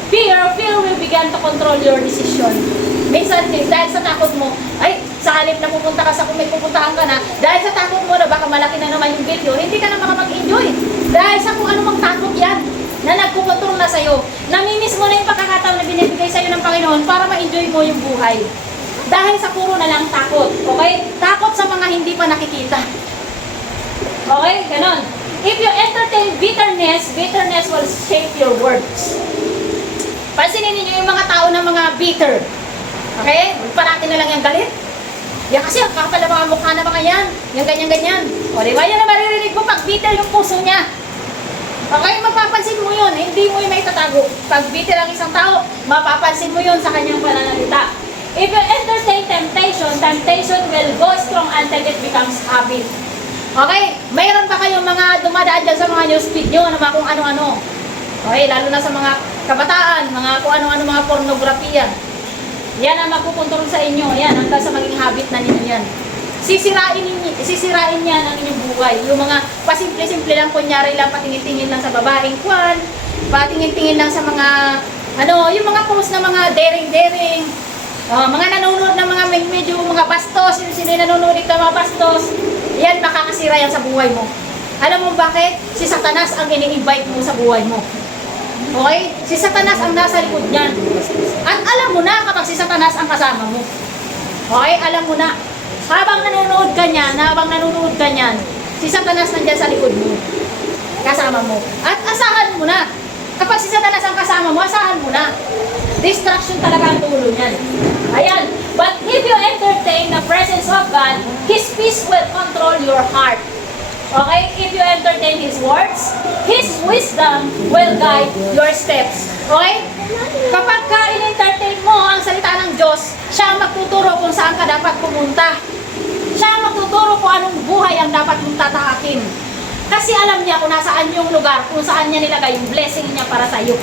Fear will begin to control your decision. Minsan, dahil sa takot mo, ay, sa halip na pupunta ka sa kung may pupuntahan ka na, dahil sa takot mo na baka malaki na naman yung video, hindi ka na makapag-enjoy. Dahil sa kung anumang takot yan, na nagkukontrol na sa'yo, namimiss mo na yung pagkakataon na binibigay sa'yo ng Panginoon para ma-enjoy mo yung buhay. Dahil sa puro na lang takot, okay? Takot sa mga hindi pa nakikita. Okay? Ganon. If you entertain bitterness, bitterness will shape your words. Pansinin ninyo yung mga tao na mga bitter. Okay? Parati na lang yung galit. Yan kasi ang kapal na mga mukha na mga yan. Yung ganyan-ganyan. O diba? Yan na maririnig mo pag bitter yung puso niya. Okay? Mapapansin mo yun. Hindi mo yung maitatago. Pag bitter ang isang tao, mapapansin mo yun sa kanyang pananalita. If you entertain temptation, temptation will go strong until it becomes habit. Okay? Mayroon ba kayong mga dumadaan dyan sa mga newsfeed nyo na mga kung ano-ano? Okay? Lalo na sa mga kabataan, mga kung ano-ano, mga pornografiya. Yan ang magkukontrol sa inyo. Yan, hanggang sa maging habit na ninyo yan. Sisirain yan ang inyong buhay. Yung mga pasimple-simple lang, kunyari lang, patingin-tingin lang sa babaeng kwan, patingin-tingin lang sa mga, yung mga post na mga daring-daring, mga nanonood na mga medyo mga bastos, sino yung nanonood dito mga bastos, yan, makakasira yan sa buhay mo. Alam mo bakit? Si Satanas ang ini-invite mo sa buhay mo. Okay? Si Satanas ang nasa likod niyan. At alam mo na kapag si Satanas ang kasama mo. Okay? Alam mo na. Habang nanonood ka niyan, si Satanas nandiyan sa likod mo. Kasama mo. At asahan mo na. Kapag si Satanas ang kasama mo, asahan mo na. Distraction talaga ang tulo niyan. Ayan. But if you entertain the presence of God, His peace will control your heart. Okay? If you entertain His words, His wisdom will guide your steps. Okay? Kapag ka in-entertain mo ang salita ng Diyos, siya ang magtuturo kung saan ka dapat pumunta. Siya ang magtuturo kung anong buhay ang dapat mong tatahakin. Kasi alam niya kung nasaan yung lugar, kung saan niya nilagay yung blessing niya para sa iyo.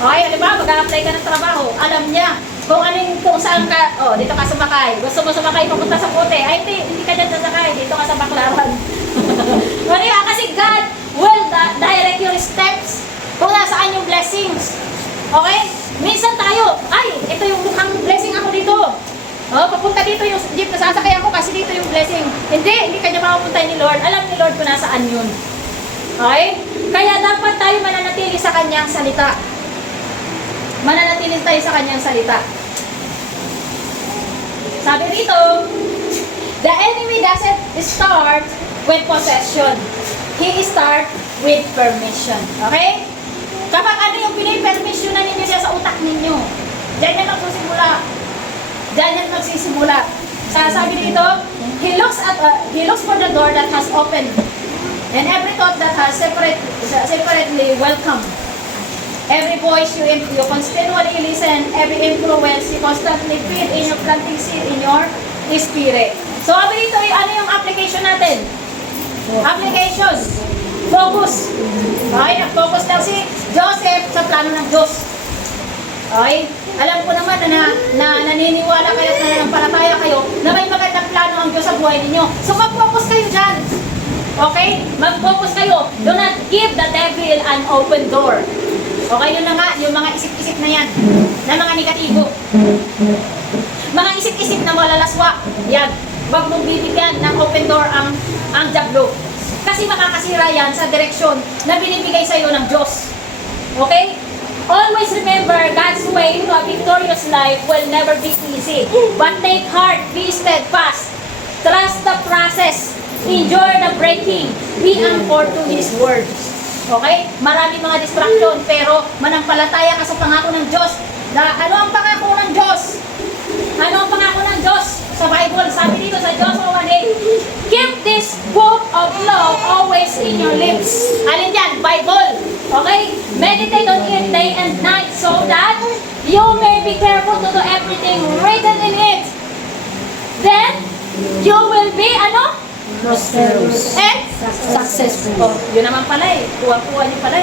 Okay? Di ba? Mag-a-apply ka ng trabaho. Alam niya kung saan ka, dito ka sumakay. Gusto mo sumakay papunta sa puti. Ay, hindi ka dyan sasakay. Dito ka sa Baklaran. Kasi God will direct your steps kung nasaan yung blessings. Okay? Minsan tayo, ito yung mukhang blessing ako dito. Papunta dito yung jeep na sasakay ako kasi dito yung blessing. Hindi ka niya mapupunta ni Lord. Alam ni Lord kung nasaan yun. Okay? Kaya dapat tayo mananatili sa kanyang salita. Mananatili tayo sa kanyang salita. Sabi dito, the enemy doesn't start with possession. He start with permission. Okay? Kapag ano yung pinipermission na ninyo siya sa utak ninyo, diyan yan magsisimula. Diyan yan magsisimula. Sabi dito, he looks for the door that has opened, and every thought that has separately welcome. Every voice you continually listen, every influence you constantly feed in your planting seed in your spirit. So, dito, ano yung application natin? Application. Focus. Okay, nag-focus lang si Joseph sa plano ng Diyos. Okay? Alam ko naman na naniniwala kayo at nananampalataya kayo na may magandang plano ang Diyos sa buhay ninyo. So, mag-focus kayo dyan. Okay? Mag-focus kayo. Do not give the devil an open door. Okay, yun na nga, yung mga isip-isip na yan, na mga negatibo. Mga isip-isip na malalaswa, yan. Wag mong bibigyan ng open door ang diablo. Kasi makakasira yan sa direksyon na binibigay sa iyo ng Diyos. Okay? Always remember, God's way to a victorious life will never be easy. But take heart, be steadfast. Trust the process. Enjoy the breaking. Be anchored to His words. Okay? Maraming mga distraction, pero manampalataya ka sa pangako ng Diyos. Ano ang pangako ng Diyos? Ano ang pangako ng Diyos? Sa Bible, sabi dito sa Joshua 1:8, keep this book of law always in your lips. Alin yan? Bible. Okay? Meditate on it day and night so that you may be careful to do everything written in it. Then, you will be, prosperous and successful. Yun naman pala Kuha-kuha niyo pala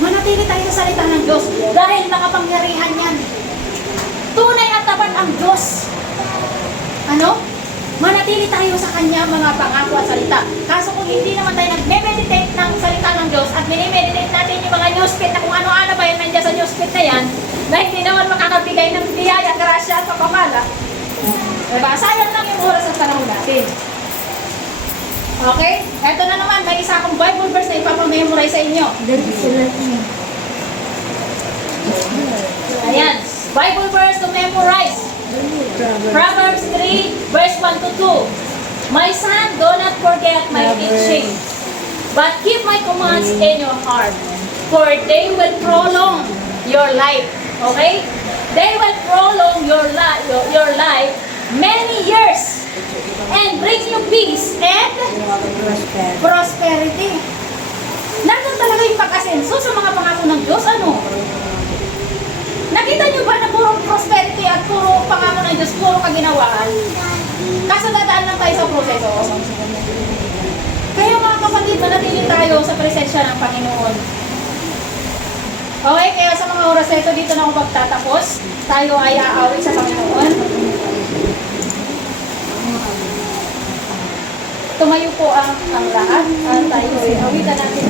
Manatili tayo sa salita ng Diyos dahil nakapangyarihan yan. Tunay at tapat ang Diyos. Manatili tayo sa Kanya mga pangako at salita. Kaso kung hindi naman tayo nag-meditate ng salita ng Diyos at minimeditate natin yung mga news feed na kung ano-ano ba yan nandiyan sa na hindi naman makakabigay ng biyaya, grasya at pagpapala. Diba? Sayang lang yung oras at panahon natin. Okay? Ito na naman, may isa akong Bible verse na ipapamemorize sa inyo. Ayan. Bible verse to memorize. Proverbs 3, verse 1 to 2. My son, do not forget my teaching, but keep my commands in your heart, for they will prolong your life. Okay? They will prolong your life many years and bring you peace and prosperity. Nandun talaga yung pag-asenso sa mga pangako ng Diyos. Ano? Nakita nyo ba na puro prosperity at puro pangako ng Diyos, puro kaginawaan? Kaso dadaan lang tayo sa proseso. Kaya mga kapatid, manatili tayo sa presensya ng Panginoon. Okay, kaya sa mga oras na ito, dito na ako magtatapos. Tayo ay aawit sa Panginoon. Tumayo po ang lahat at tayo ay awitan natin